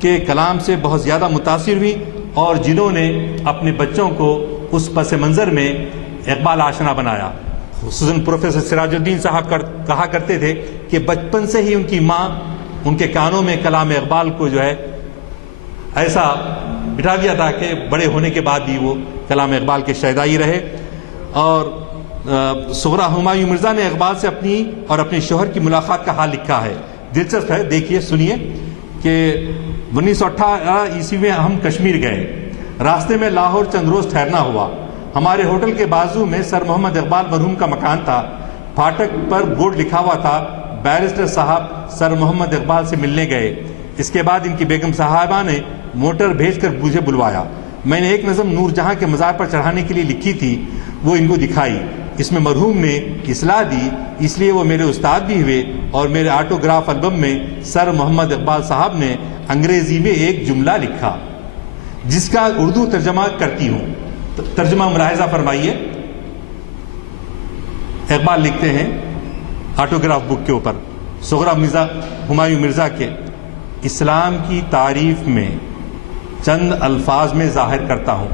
کے کلام سے بہت زیادہ متاثر ہوئی اور جنہوں نے اپنے بچوں کو اس پس منظر میں اقبال آشنا بنایا۔ خصوصاً پروفیسر سراج الدین صاحب کہا کرتے تھے کہ بچپن سے ہی ان کی ماں ان کے کانوں میں کلام اقبال کو جو ہے ایسا بٹھا دیا تھا کہ بڑے ہونے کے بعد بھی وہ کلام اقبال کے شیدائی رہے۔ اور صغرا ہمایوں مرزا نے اقبال سے اپنی اور اپنے شوہر کی ملاقات کا حال لکھا ہے، دلچسپ ہے، دیکھیے سنیے کہ 1918 عیسوی میں ہم کشمیر گئے، راستے میں لاہور چند روز ٹھہرنا ہوا۔ ہمارے ہوٹل کے بازو میں سر محمد اقبال مرحوم کا مکان تھا، پھاٹک پر بورڈ لکھا ہوا تھا بیرسٹر صاحب سر محمد اقبال سے ملنے گئے۔ اس کے بعد ان کی بیگم صاحبہ نے موٹر بھیج کر مجھے بلوایا۔ میں نے ایک نظم نور جہاں کے مزار پر چڑھانے کے لیے لکھی تھی، وہ ان کو دکھائی۔ اس میں مرحوم نے اصلاح دی، اس لیے وہ میرے استاد بھی ہوئے، اور میرے آٹوگراف البم میں سر محمد اقبال صاحب نے انگریزی میں ایک جملہ لکھا جس کا اردو ترجمہ کرتی ہوں۔ ترجمہ ملاحظہ فرمائیے، اقبال لکھتے ہیں آٹوگراف بک کے اوپر صغرا ہمایوں مرزا کے، اسلام کی تعریف میں چند الفاظ میں ظاہر کرتا ہوں،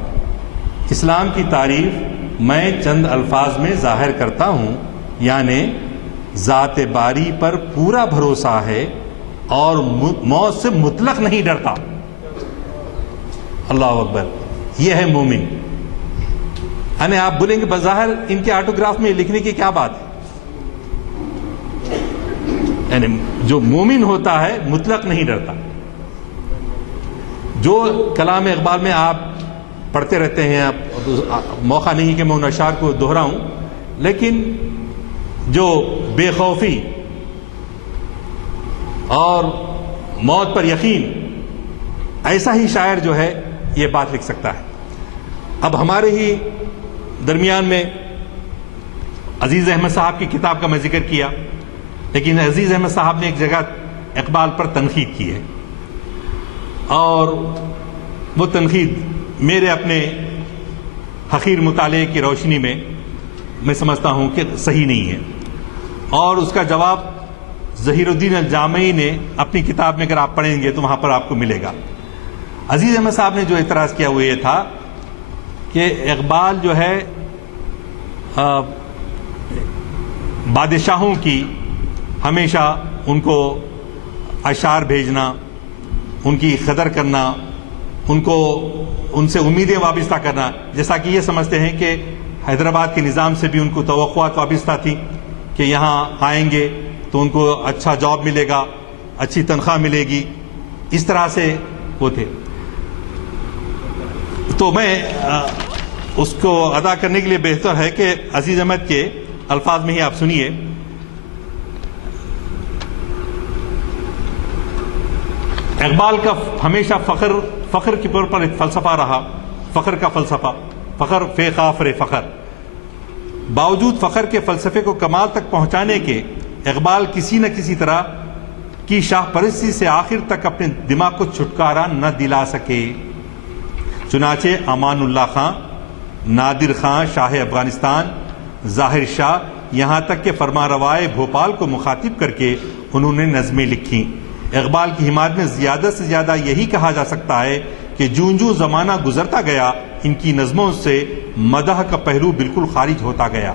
اسلام کی تعریف میں چند الفاظ میں ظاہر کرتا ہوں، یعنی ذات باری پر پورا بھروسہ ہے اور موت سے مطلق نہیں ڈرتا۔ اللہ اکبر، یہ ہے مومن۔ یعنی آپ بولیں گے بظاہر ان کے آٹوگراف میں لکھنے کی کیا بات ہے، یعنی جو مومن ہوتا ہے مطلق نہیں ڈرتا۔ جو کلام اقبال میں آپ پڑھتے رہتے ہیں، موقع نہیں کہ میں ان اشعار کو دہراؤں، لیکن جو بے خوفی اور موت پر یقین، ایسا ہی شاعر جو ہے یہ بات لکھ سکتا ہے۔ اب ہمارے ہی درمیان میں عزیز احمد صاحب کی کتاب کا میں ذکر کیا، لیکن عزیز احمد صاحب نے ایک جگہ اقبال پر تنقید کی ہے، اور وہ تنقید میرے اپنے حقیر مطالعے کی روشنی میں سمجھتا ہوں کہ صحیح نہیں ہے، اور اس کا جواب ظہیر الدین الجامعی نے اپنی کتاب میں اگر آپ پڑھیں گے تو وہاں پر آپ کو ملے گا۔ عزیز احمد صاحب نے جو اعتراض کیا وہ یہ تھا کہ اقبال جو ہے بادشاہوں کی ہمیشہ ان کو اشعار بھیجنا، ان کی قدر کرنا، ان سے امیدیں وابستہ کرنا، جیسا کہ یہ سمجھتے ہیں کہ حیدرآباد کے نظام سے بھی ان کو توقعات وابستہ تھی کہ یہاں آئیں گے تو ان کو اچھا جاب ملے گا، اچھی تنخواہ ملے گی، اس طرح سے وہ تھے۔ تو میں اس کو ادا کرنے کے لیے بہتر ہے کہ عزیز احمد کے الفاظ میں ہی آپ سنیے۔ اقبال کا ہمیشہ فخر کے طور پر ایک فلسفہ رہا، فخر کا فلسفہ، فخر فی خافر فخر۔ باوجود فخر کے فلسفے کو کمال تک پہنچانے کے، اقبال کسی نہ کسی طرح کی شاہ پرستی سے آخر تک اپنے دماغ کو چھٹکارا نہ دلا سکے۔ چنانچہ امان اللہ خان، نادر خان شاہ افغانستان، ظاہر شاہ، یہاں تک کہ فرما روائے بھوپال کو مخاطب کر کے انہوں نے نظمیں لکھیں۔ اقبال کی حمایت میں زیادہ سے زیادہ یہی کہا جا سکتا ہے کہ جوں جوں زمانہ گزرتا گیا، ان کی نظموں سے مدح کا پہلو بالکل خارج ہوتا گیا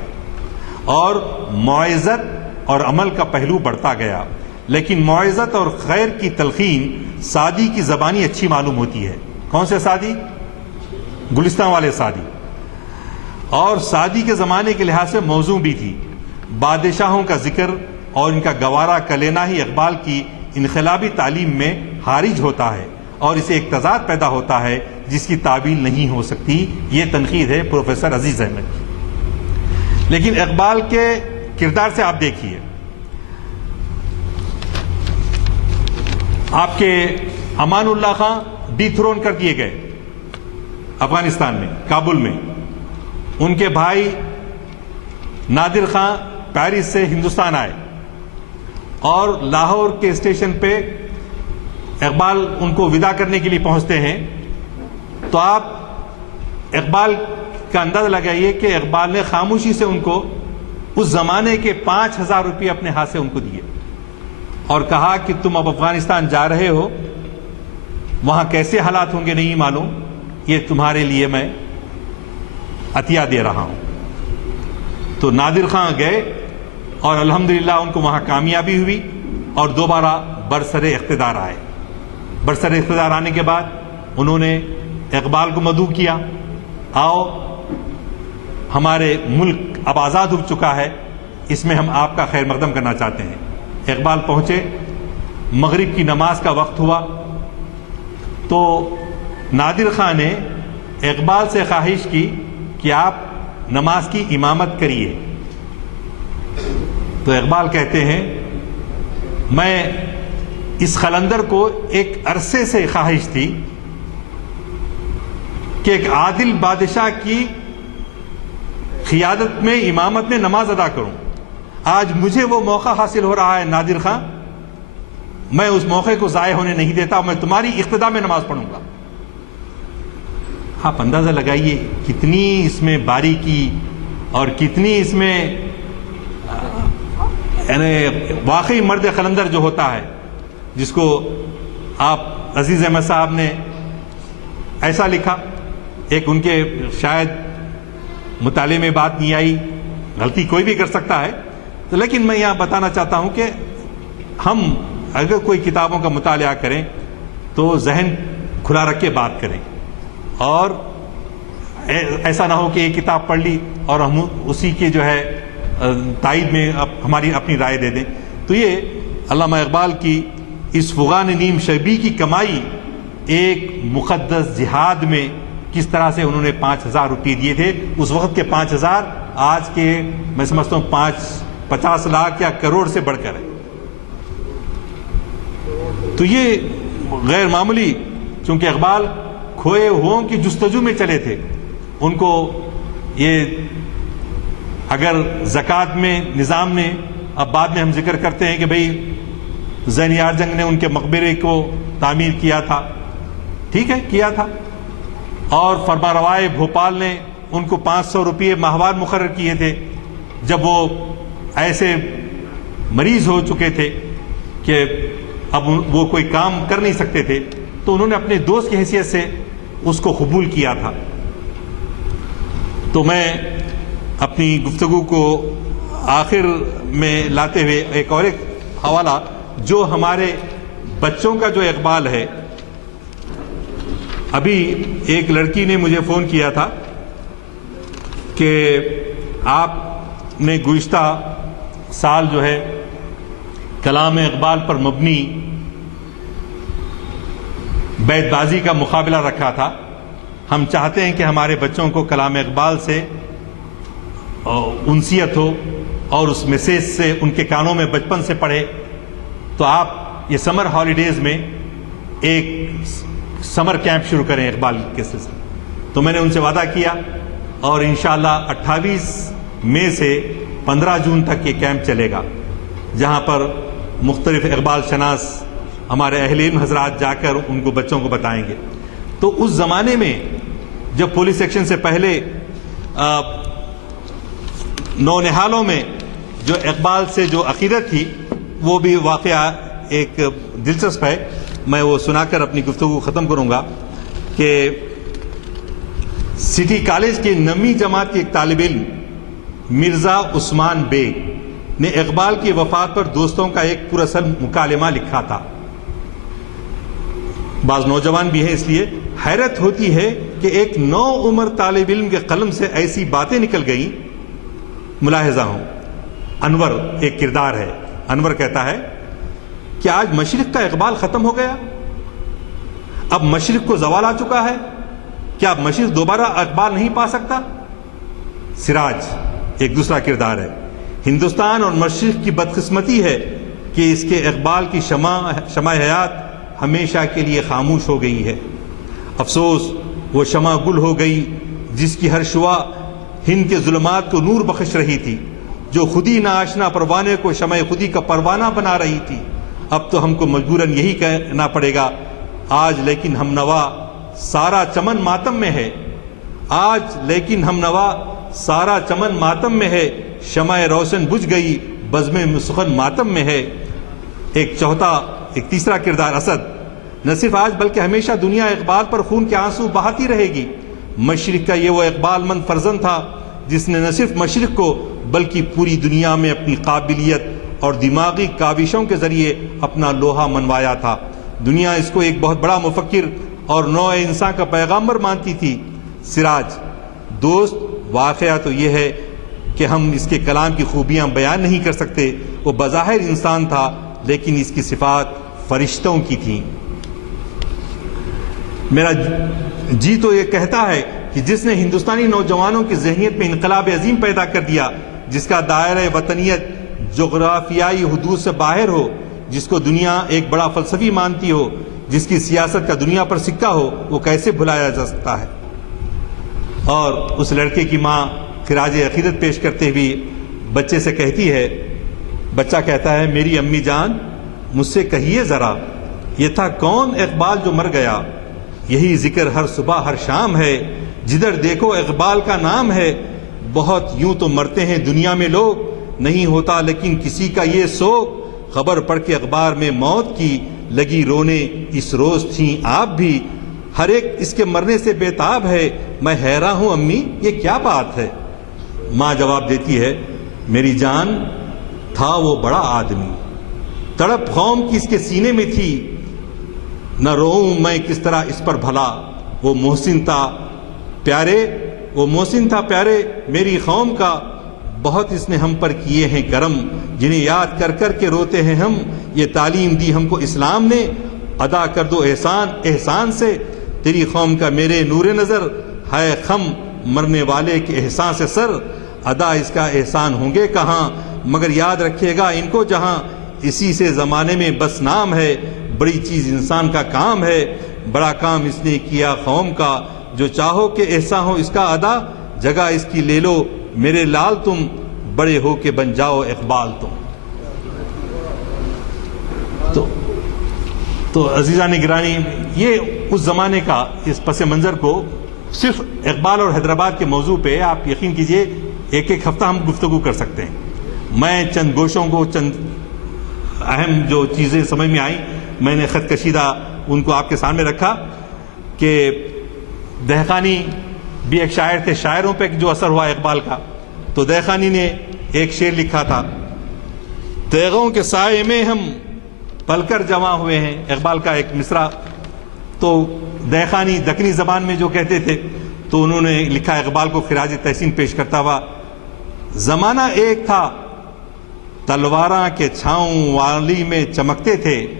اور موعظت اور عمل کا پہلو بڑھتا گیا، لیکن موعظت اور خیر کی تلقین سعدی کی زبانی اچھی معلوم ہوتی ہے۔ کون سے سعدی؟ گلستان والے سعدی۔ اور سعدی کے زمانے کے لحاظ سے موضوع بھی تھی۔ بادشاہوں کا ذکر اور ان کا گوارا کر لینا ہی اقبال کی انقلابی تعلیم میں خارج ہوتا ہے، اور اسے ایک تضاد پیدا ہوتا ہے جس کی تعبیر نہیں ہو سکتی۔ یہ تنقید ہے پروفیسر عزیز احمد کی۔ لیکن اقبال کے کردار سے آپ دیکھیے، آپ کے امان اللہ خان ڈی تھرون کر دیے گئے، افغانستان میں کابل میں ان کے بھائی نادر خان پیرس سے ہندوستان آئے اور لاہور کے اسٹیشن پہ اقبال ان کو وداع کرنے کے لیے پہنچتے ہیں تو آپ اقبال کا اندازہ لگائیے کہ اقبال نے خاموشی سے ان کو اس زمانے کے 5,000 روپے اپنے ہاتھ سے ان کو دیے اور کہا کہ تم اب افغانستان جا رہے ہو، وہاں کیسے حالات ہوں گے نہیں معلوم، یہ تمہارے لیے میں عطیہ دے رہا ہوں۔ تو نادر خان گئے اور الحمدللہ ان کو وہاں کامیابی ہوئی اور دوبارہ برسر اقتدار آئے۔ برسر اقتدار آنے کے بعد انہوں نے اقبال کو مدعو کیا، آؤ ہمارے ملک اب آزاد ہو چکا ہے، اس میں ہم آپ کا خیر مقدم کرنا چاہتے ہیں۔ اقبال پہنچے، مغرب کی نماز کا وقت ہوا تو نادر خان نے اقبال سے خواہش کی کہ آپ نماز کی امامت کریے۔ تو اقبال کہتے ہیں میں اس قلندر کو ایک عرصے سے خواہش تھی کہ ایک عادل بادشاہ کی قیادت میں امامت میں نماز ادا کروں، آج مجھے وہ موقع حاصل ہو رہا ہے نادر خان، میں اس موقع کو ضائع ہونے نہیں دیتا، میں تمہاری اقتدا میں نماز پڑھوں گا۔ آپ اندازہ لگائیے کتنی اس میں باریکی اور کتنی اس میں واقعی مرد قلندر جو ہوتا ہے، جس کو آپ عزیز احمد صاحب نے ایسا لکھا، ایک ان کے شاید مطالعے میں بات نہیں آئی، غلطی کوئی بھی کر سکتا ہے، تو لیکن میں یہاں بتانا چاہتا ہوں کہ ہم اگر کوئی کتابوں کا مطالعہ کریں تو ذہن کھلا رکھ کے بات کریں اور ایسا نہ ہو کہ یہ کتاب پڑھ لی اور ہم اسی کے جو ہے تائید میں ہماری اپنی رائے دے دیں۔ تو یہ علامہ اقبال کی اس فغان نیم شبی کی کمائی ایک مقدس جہاد میں کس طرح سے انہوں نے 5,000 روپے دیے تھے، اس وقت کے 5,000 آج کے میں سمجھتا ہوں 50 لاکھ یا کروڑ سے بڑھ کر ہے۔ تو یہ غیر معمولی، چونکہ اقبال کھوئے ہوں کی جستجو میں چلے تھے، ان کو یہ اگر زکوٰۃ میں نظام نے، اب بعد میں ہم ذکر کرتے ہیں کہ بھئی زین یار جنگ نے ان کے مقبرے کو تعمیر کیا تھا، ٹھیک ہے کیا تھا، اور فرما روائے بھوپال نے ان کو 500 روپے ماہوار مقرر کیے تھے جب وہ ایسے مریض ہو چکے تھے کہ اب وہ کوئی کام کر نہیں سکتے تھے، تو انہوں نے اپنے دوست کی حیثیت سے اس کو قبول کیا تھا۔ تو میں اپنی گفتگو کو آخر میں لاتے ہوئے ایک حوالہ جو ہمارے بچوں کا جو اقبال ہے، ابھی ایک لڑکی نے مجھے فون کیا تھا کہ آپ نے گزشتہ سال جو ہے کلام اقبال پر مبنی بیت بازی کا مقابلہ رکھا تھا، ہم چاہتے ہیں کہ ہمارے بچوں کو کلام اقبال سے انسیت ہو اور اس میسیج سے ان کے کانوں میں بچپن سے پڑھے، تو آپ یہ سمر ہالیڈیز میں ایک سمر کیمپ شروع کریں اقبال کے سلسلے۔ تو میں نے ان سے وعدہ کیا اور انشاءاللہ 28 مئی سے 15 جون تک یہ کیمپ چلے گا، جہاں پر مختلف اقبال شناس ہمارے اہل علم حضرات جا کر ان کو بچوں کو بتائیں گے۔ تو اس زمانے میں جب پولیس ایکشن سے پہلے نونہالوں میں جو اقبال سے جو عقیدت تھی، وہ بھی واقعہ ایک دلچسپ ہے، میں وہ سنا کر اپنی گفتگو ختم کروں گا کہ سٹی کالج کے 9ویں جماعت کے ایک طالب علم مرزا عثمان بیگ نے اقبال کی وفات پر دوستوں کا ایک پراسر مکالمہ لکھا تھا۔ بعض نوجوان بھی ہیں، اس لیے حیرت ہوتی ہے کہ ایک نو عمر طالب علم کے قلم سے ایسی باتیں نکل گئیں، ملاحظہ ہوں۔ انور ایک کردار ہے، انور کہتا ہے کہ آج مشرق کا اقبال ختم ہو گیا، اب مشرق کو زوال آ چکا ہے، کیا اب مشرق دوبارہ اقبال نہیں پا سکتا؟ سراج ایک دوسرا کردار ہے، ہندوستان اور مشرق کی بدقسمتی ہے کہ اس کے اقبال کی شمع حیات ہمیشہ کے لیے خاموش ہو گئی ہے۔ افسوس وہ شمع گل ہو گئی جس کی ہر شعاع ہند کے ظلمات کو نور بخش رہی تھی، جو خودی ناآشنا پروانے کو شمع خودی کا پروانہ بنا رہی تھی۔ اب تو ہم کو مجبوراً یہی کہنا پڑے گا، آج لیکن ہم نوا سارا چمن ماتم میں ہے، آج لیکن ہم نوا سارا چمن ماتم میں ہے، شمع روشن بجھ گئی بزم سخن ماتم میں ہے۔ ایک تیسرا کردار اسد نہ صرف آج بلکہ ہمیشہ دنیا اقبال پر خون کے آنسو بہاتی رہے گی۔ مشرق کا یہ وہ اقبال مند فرزند تھا جس نے نہ صرف مشرق کو بلکہ پوری دنیا میں اپنی قابلیت اور دماغی کاوشوں کے ذریعے اپنا لوہا منوایا تھا۔ دنیا اس کو ایک بہت بڑا مفکر اور نوع انسان کا پیغامبر مانتی تھی۔ سراج دوست، واقعہ تو یہ ہے کہ ہم اس کے کلام کی خوبیاں بیان نہیں کر سکتے۔ وہ بظاہر انسان تھا لیکن اس کی صفات فرشتوں کی تھیں۔ میرا جی تو یہ کہتا ہے کہ جس نے ہندوستانی نوجوانوں کی ذہنیت میں انقلاب عظیم پیدا کر دیا، جس کا دائرہ وطنیت جغرافیائی حدود سے باہر ہو، جس کو دنیا ایک بڑا فلسفی مانتی ہو، جس کی سیاست کا دنیا پر سکہ ہو، وہ کیسے بھلایا جا سکتا ہے؟ اور اس لڑکے کی ماں خراج عقیدت پیش کرتے ہوئے بچے سے کہتی ہے، بچہ کہتا ہے، میری امی جان مجھ سے کہیے ذرا، یہ تھا کون اقبال جو مر گیا؟ یہی ذکر ہر صبح ہر شام ہے، جدھر دیکھو اقبال کا نام ہے۔ بہت یوں تو مرتے ہیں دنیا میں لوگ، نہیں ہوتا لیکن کسی کا یہ سوگ۔ خبر پڑھ کے اخبار میں موت کی لگی رونے، اس روز تھیں آپ بھی، ہر ایک اس کے مرنے سے بے تاب ہے۔ میں حیران ہوں امی یہ کیا بات ہے؟ ماں جواب دیتی ہے، میری جان تھا وہ بڑا آدمی، تڑپ قوم کی اس کے سینے میں تھی، نہ روؤں میں کس طرح اس پر بھلا۔ وہ محسن تھا پیارے میری قوم کا، بہت اس نے ہم پر کیے ہیں کرم، جنہیں یاد کر کر کے روتے ہیں ہم۔ یہ تعلیم دی ہم کو اسلام نے، ادا کر دو احسان سے، تیری قوم کا میرے نور نظر ہے خم، مرنے والے کے احسان سے سر، ادا اس کا احسان ہوں گے کہاں، مگر یاد رکھے گا ان کو جہاں، اسی سے زمانے میں بس نام ہے، بڑی چیز انسان کا کام ہے، بڑا کام اس نے کیا قوم کا، جو چاہو کہ احسان ہو اس کا ادا، جگہ اس کی لے لو میرے لال تم، بڑے ہو کے بن جاؤ اقبال تم۔ تو عزیزان گرامی، یہ اس زمانے کا اس پس منظر کو صرف اقبال اور حیدرآباد کے موضوع پہ آپ یقین کیجئے ایک ہفتہ ہم گفتگو کر سکتے ہیں۔ میں چند گوشوں کو، چند اہم جو چیزیں سمجھ میں آئیں میں نے خط کشیدہ ان کو آپ کے سامنے رکھا کہ دہقانی بھی ایک شاعر تھے، شاعروں پہ جو اثر ہوا اقبال کا، تو دہقانی نے ایک شعر لکھا تھا، تیغوں کے سائے میں ہم پل کر جمع ہوئے ہیں، اقبال کا ایک مصرع۔ تو دہقانی دکنی زبان میں جو کہتے تھے، تو انہوں نے لکھا اقبال کو خراج تحسین پیش کرتا ہوا، زمانہ ایک تھا تلواراں کے چھاؤں والی میں چمکتے تھے،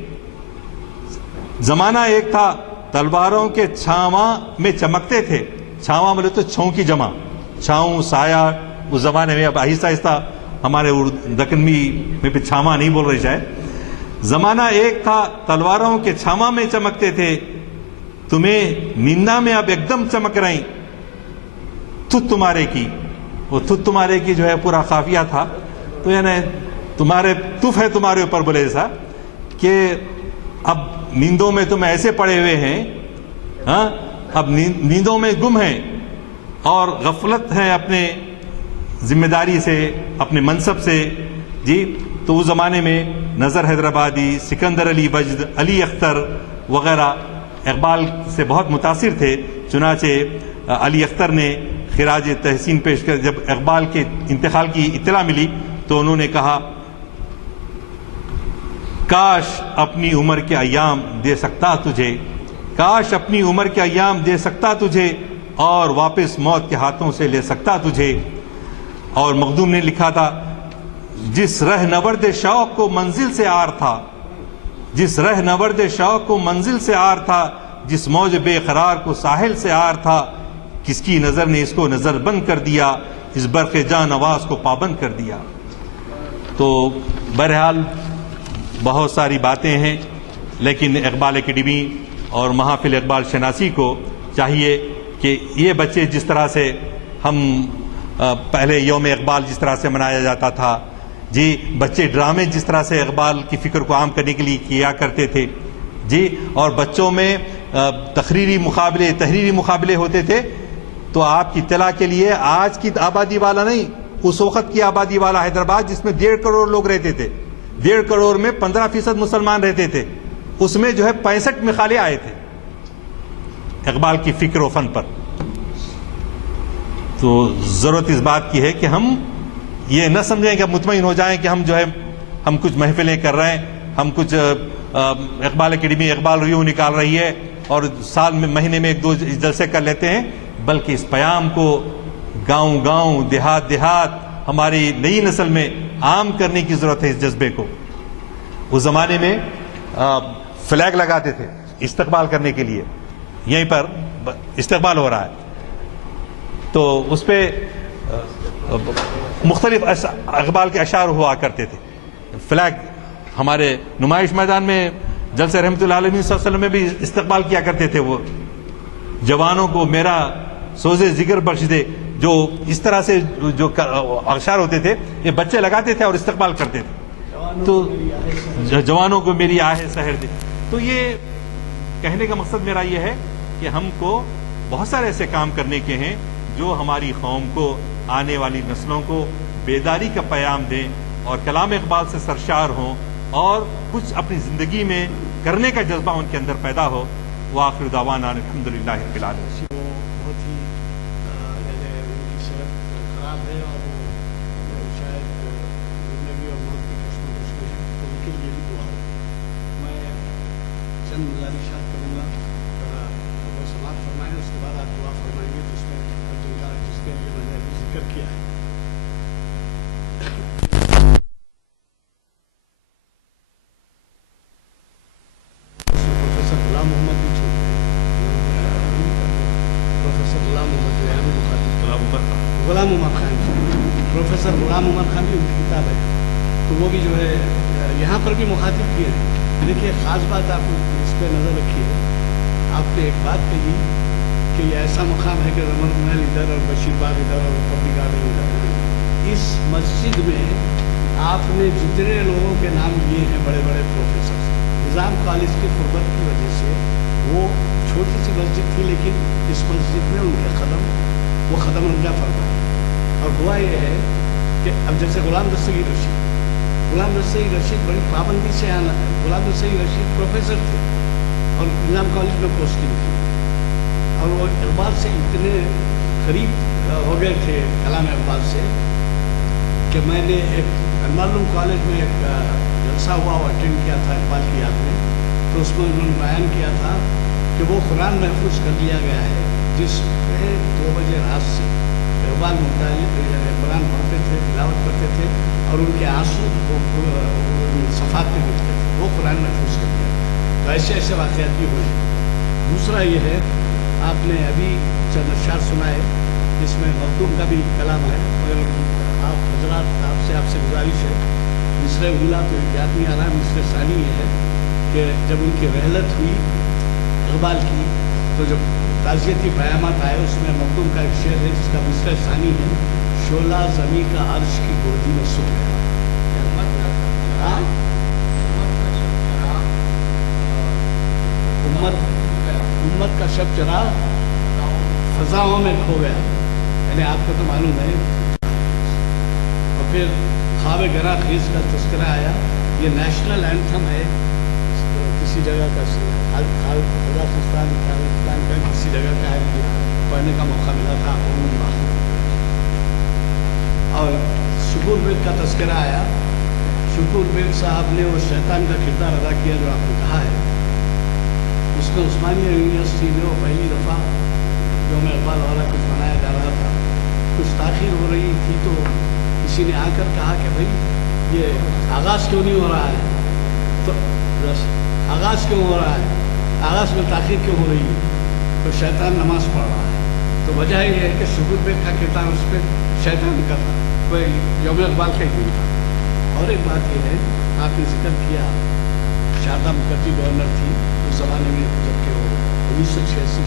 زمانہ ایک تھا تلواروں کے چھاواں میں چمکتے تھے، چھاواں بولے تو چھوں کی جمع، چھاؤں سایہ اس زمانے میں، اب آہستہ آہستہ ہمارے دکنی میں پہ چھاواں نہیں بول رہے شاید۔ زمانہ ایک تھا تلواروں کے چھاواں میں چمکتے تھے، تمہیں نندا میں اب ایک دم چمک رہی، تھت تمہارے کی، وہ تھت تمہارے کی جو ہے پورا قافیہ تھا، تو یعنی تمہارے تف ہے تمہارے اوپر بولے ایسا کہ اب نیندوں میں تم ایسے پڑے ہوئے ہیں، ہاں اب نیندوں میں گم ہیں اور غفلت ہے اپنے ذمہ داری سے، اپنے منصب سے۔ جی تو اس زمانے میں نظر حیدرآبادی، سکندر علی وجد، علی اختر وغیرہ اقبال سے بہت متاثر تھے، چنانچہ علی اختر نے خراج تحسین پیش کر جب اقبال کے انتقال کی اطلاع ملی تو انہوں نے کہا، کاش اپنی عمر کے ایام دے سکتا تجھے، کاش اپنی عمر کے ایام دے سکتا تجھے، اور واپس موت کے ہاتھوں سے لے سکتا تجھے۔ اور مخدوم نے لکھا تھا، جس رہ نورد شوق کو منزل سے آر تھا، جس رہ نورد شوق کو منزل سے آر تھا، جس موج بے قرار کو ساحل سے آر تھا، کس کی نظر نے اس کو نظر بند کر دیا، اس برق جاں نواز کو پابند کر دیا۔ تو بہرحال بہت ساری باتیں ہیں، لیکن اقبال اکیڈمی اور محافل اقبال شناسی کو چاہیے کہ یہ بچے جس طرح سے ہم پہلے یوم اقبال جس طرح سے منایا جاتا تھا، جی بچے ڈرامے جس طرح سے اقبال کی فکر کو عام کرنے کے لیے کیا کرتے تھے، جی اور بچوں میں تحریری مقابلے ہوتے تھے، تو آپ کی اطلاع کے لیے آج کی آبادی والا نہیں، اس وقت کی آبادی والا حیدرآباد جس میں 1.5 کروڑ لوگ رہتے تھے، 1.5 کروڑ میں 15% مسلمان رہتے تھے، اس میں جو ہے 65 مقالے آئے تھے اقبال کی فکر و فن پر. تو ضرورت اس بات کی ہے کہ ہم یہ نہ سمجھیں کہ مطمئن ہو جائیں کہ ہم کچھ محفلیں کر رہے ہیں، ہم کچھ اقبال اکیڈمی اقبال ریو نکال رہی ہے اور سال میں مہینے میں 1-2 جلسے کر لیتے ہیں، بلکہ اس پیام کو گاؤں دیہات ہماری نئی نسل میں عام کرنے کی ضرورت ہے. اس جذبے کو اس زمانے میں فلیگ لگاتے تھے استقبال کرنے کے لیے، یہیں پر استقبال ہو رہا ہے تو اس پہ مختلف اقبال کے اشعار ہوا کرتے تھے. فلیگ ہمارے نمائش میدان میں جلسہ رحمت اللہ علیہ صلی اللہ علیہ وسلم میں بھی استقبال کیا کرتے تھے. وہ جوانوں کو میرا سوز ذکر بخش دے، جو اس طرح سے جو اشعار ہوتے تھے یہ بچے لگاتے تھے اور استقبال کرتے تھے. تو جوانوں کو میری آہ سحر دے. تو یہ کہنے کا مقصد میرا یہ ہے کہ ہم کو بہت سارے ایسے کام کرنے کے ہیں جو ہماری قوم کو، آنے والی نسلوں کو بیداری کا پیام دیں اور کلام اقبال سے سرشار ہوں اور کچھ اپنی زندگی میں کرنے کا جذبہ ان کے اندر پیدا ہو. وآخر دعوانا الحمدللہ رب العالمین. وہ بہت ہی ان کی صحت خراب ہے اور وہ شاید زندگی اور موت کی کشمکش میں ہے، تو ان کے لیے بھی دعا ہو. میں چند گزارشات کروں گا، وہ سماعت فرمائیں، اس کے بعد آپ دعا فرمائیں گے جس میں جس کے لیے میں نے ابھی ذکر کیا ہے. پروفیسر غلام محمد بھی چھوٹ گئے، پروفیسر غلام محمد جو یہاں بھی مخاطب، غلام عمر خان، پروفیسر غلام عمر خان بھی ان کی کتاب ہے، تو وہ بھی جو ہے یہاں پر بھی مخاطب کیے ہیں. دیکھیے خاص بات آپ اس پہ نظر رکھیے، آپ نے ایک بات کہی کہ یہ ایسا مقام ہے کہ رمن محل ادھر اور بشیر باغ ادھر اور پبلک گارڈن ادھر. اس مسجد میں آپ نے جتنے لوگوں کے نام لیے ہیں بڑے بڑے پروفیسر، نظام کالج کی قربت کی وجہ سے وہ چھوٹی سی مسجد تھی، لیکن اس مسجد میں ان کے وہ قدم رنجا فرمائے. اور دعا یہ ہے کہ اب جیسے غلام دستگیر رشید بڑی پابندی سے آنا، غلام دستگیر رشید پروفیسر تھے اور نظام کالج میں پوسٹنگ تھی، اور وہ اقبال سے اتنے قریب ہو گئے تھے کلام اقبال سے کہ میں نے ایک معلوم کالج میں ایک جلسہ ہوا، وہ اٹینڈ کیا تھا اقبال کی یاد میں، تو اس میں انہوں نے بیان کیا تھا کہ وہ قرآن محفوظ کر لیا گیا ہے جس پہ 2 بجے رات سے اقبال متعلق قرآن پڑھتے تھے، تلاوت کرتے تھے اور ان کے آنسو صفحات پہ گرتے تھے، وہ قرآن محفوظ کر لیا. تو ایسے واقعات بھی ہوئے. دوسرا یہ ہے، آپ نے ابھی چند اشعار سنائے جس میں مخدوم کا بھی کلام ہے، مگر آپ حضرات آپ سے گزارش ہے، مصرع اولا تو یاد نہیں آ رہا، مصرع ثانی یہ ہے کہ جب ان کی رحلت ہوئی اقبال کی تو جب تعزیتی پیامات آئے اس میں مخدوم کا ایک شعر ہے جس کا مصرع ثانی ہے، شعلہ زمیں کا عرش کی گودی میں سو گیا. امت کا شب چراغ فضاؤں میں کھو گیا، یعنی آپ کو تو معلوم ہے. اور پھر خواب گراں خیز کا تذکرہ آیا، یہ نیشنل اینتھم ہے کسی جگہ کا، قزاقستان کا کسی جگہ کا ہے، پڑھنے کا موقع ملا تھا. اور شکور بیگ کا تذکرہ آیا. شکور بیگ صاحب نے وہ شیطان کا کردار ادا کیا جو آپ نے کہا ہے. اس میں عثمانیہ یونیورسٹی میں وہ پہلی دفعہ یوم اقبال والا کچھ منایا جا رہا تھا، کچھ تاخیر ہو رہی تھی، تو کسی نے آ کر کہا کہ بھائی یہ آغاز کیوں نہیں ہو رہا ہے، تو آغاز کیوں ہو رہا ہے، آغاز میں تاخیر کیوں ہو رہی ہے، تو شیطان نماز پڑھ رہا ہے. تو وجہ یہ ہے کہ شکور بیگ کا کردار اس پہ شیطان کا تھا، کوئی یوم اقبال کا ہی تھا. اور ایک بات یہ ہے، آپ نے ذکر کیا شاردا مکھرجی گورنر تھی اس زمانے میں، جبکہ وہ 1986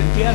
NTR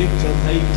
1/4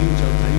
3/4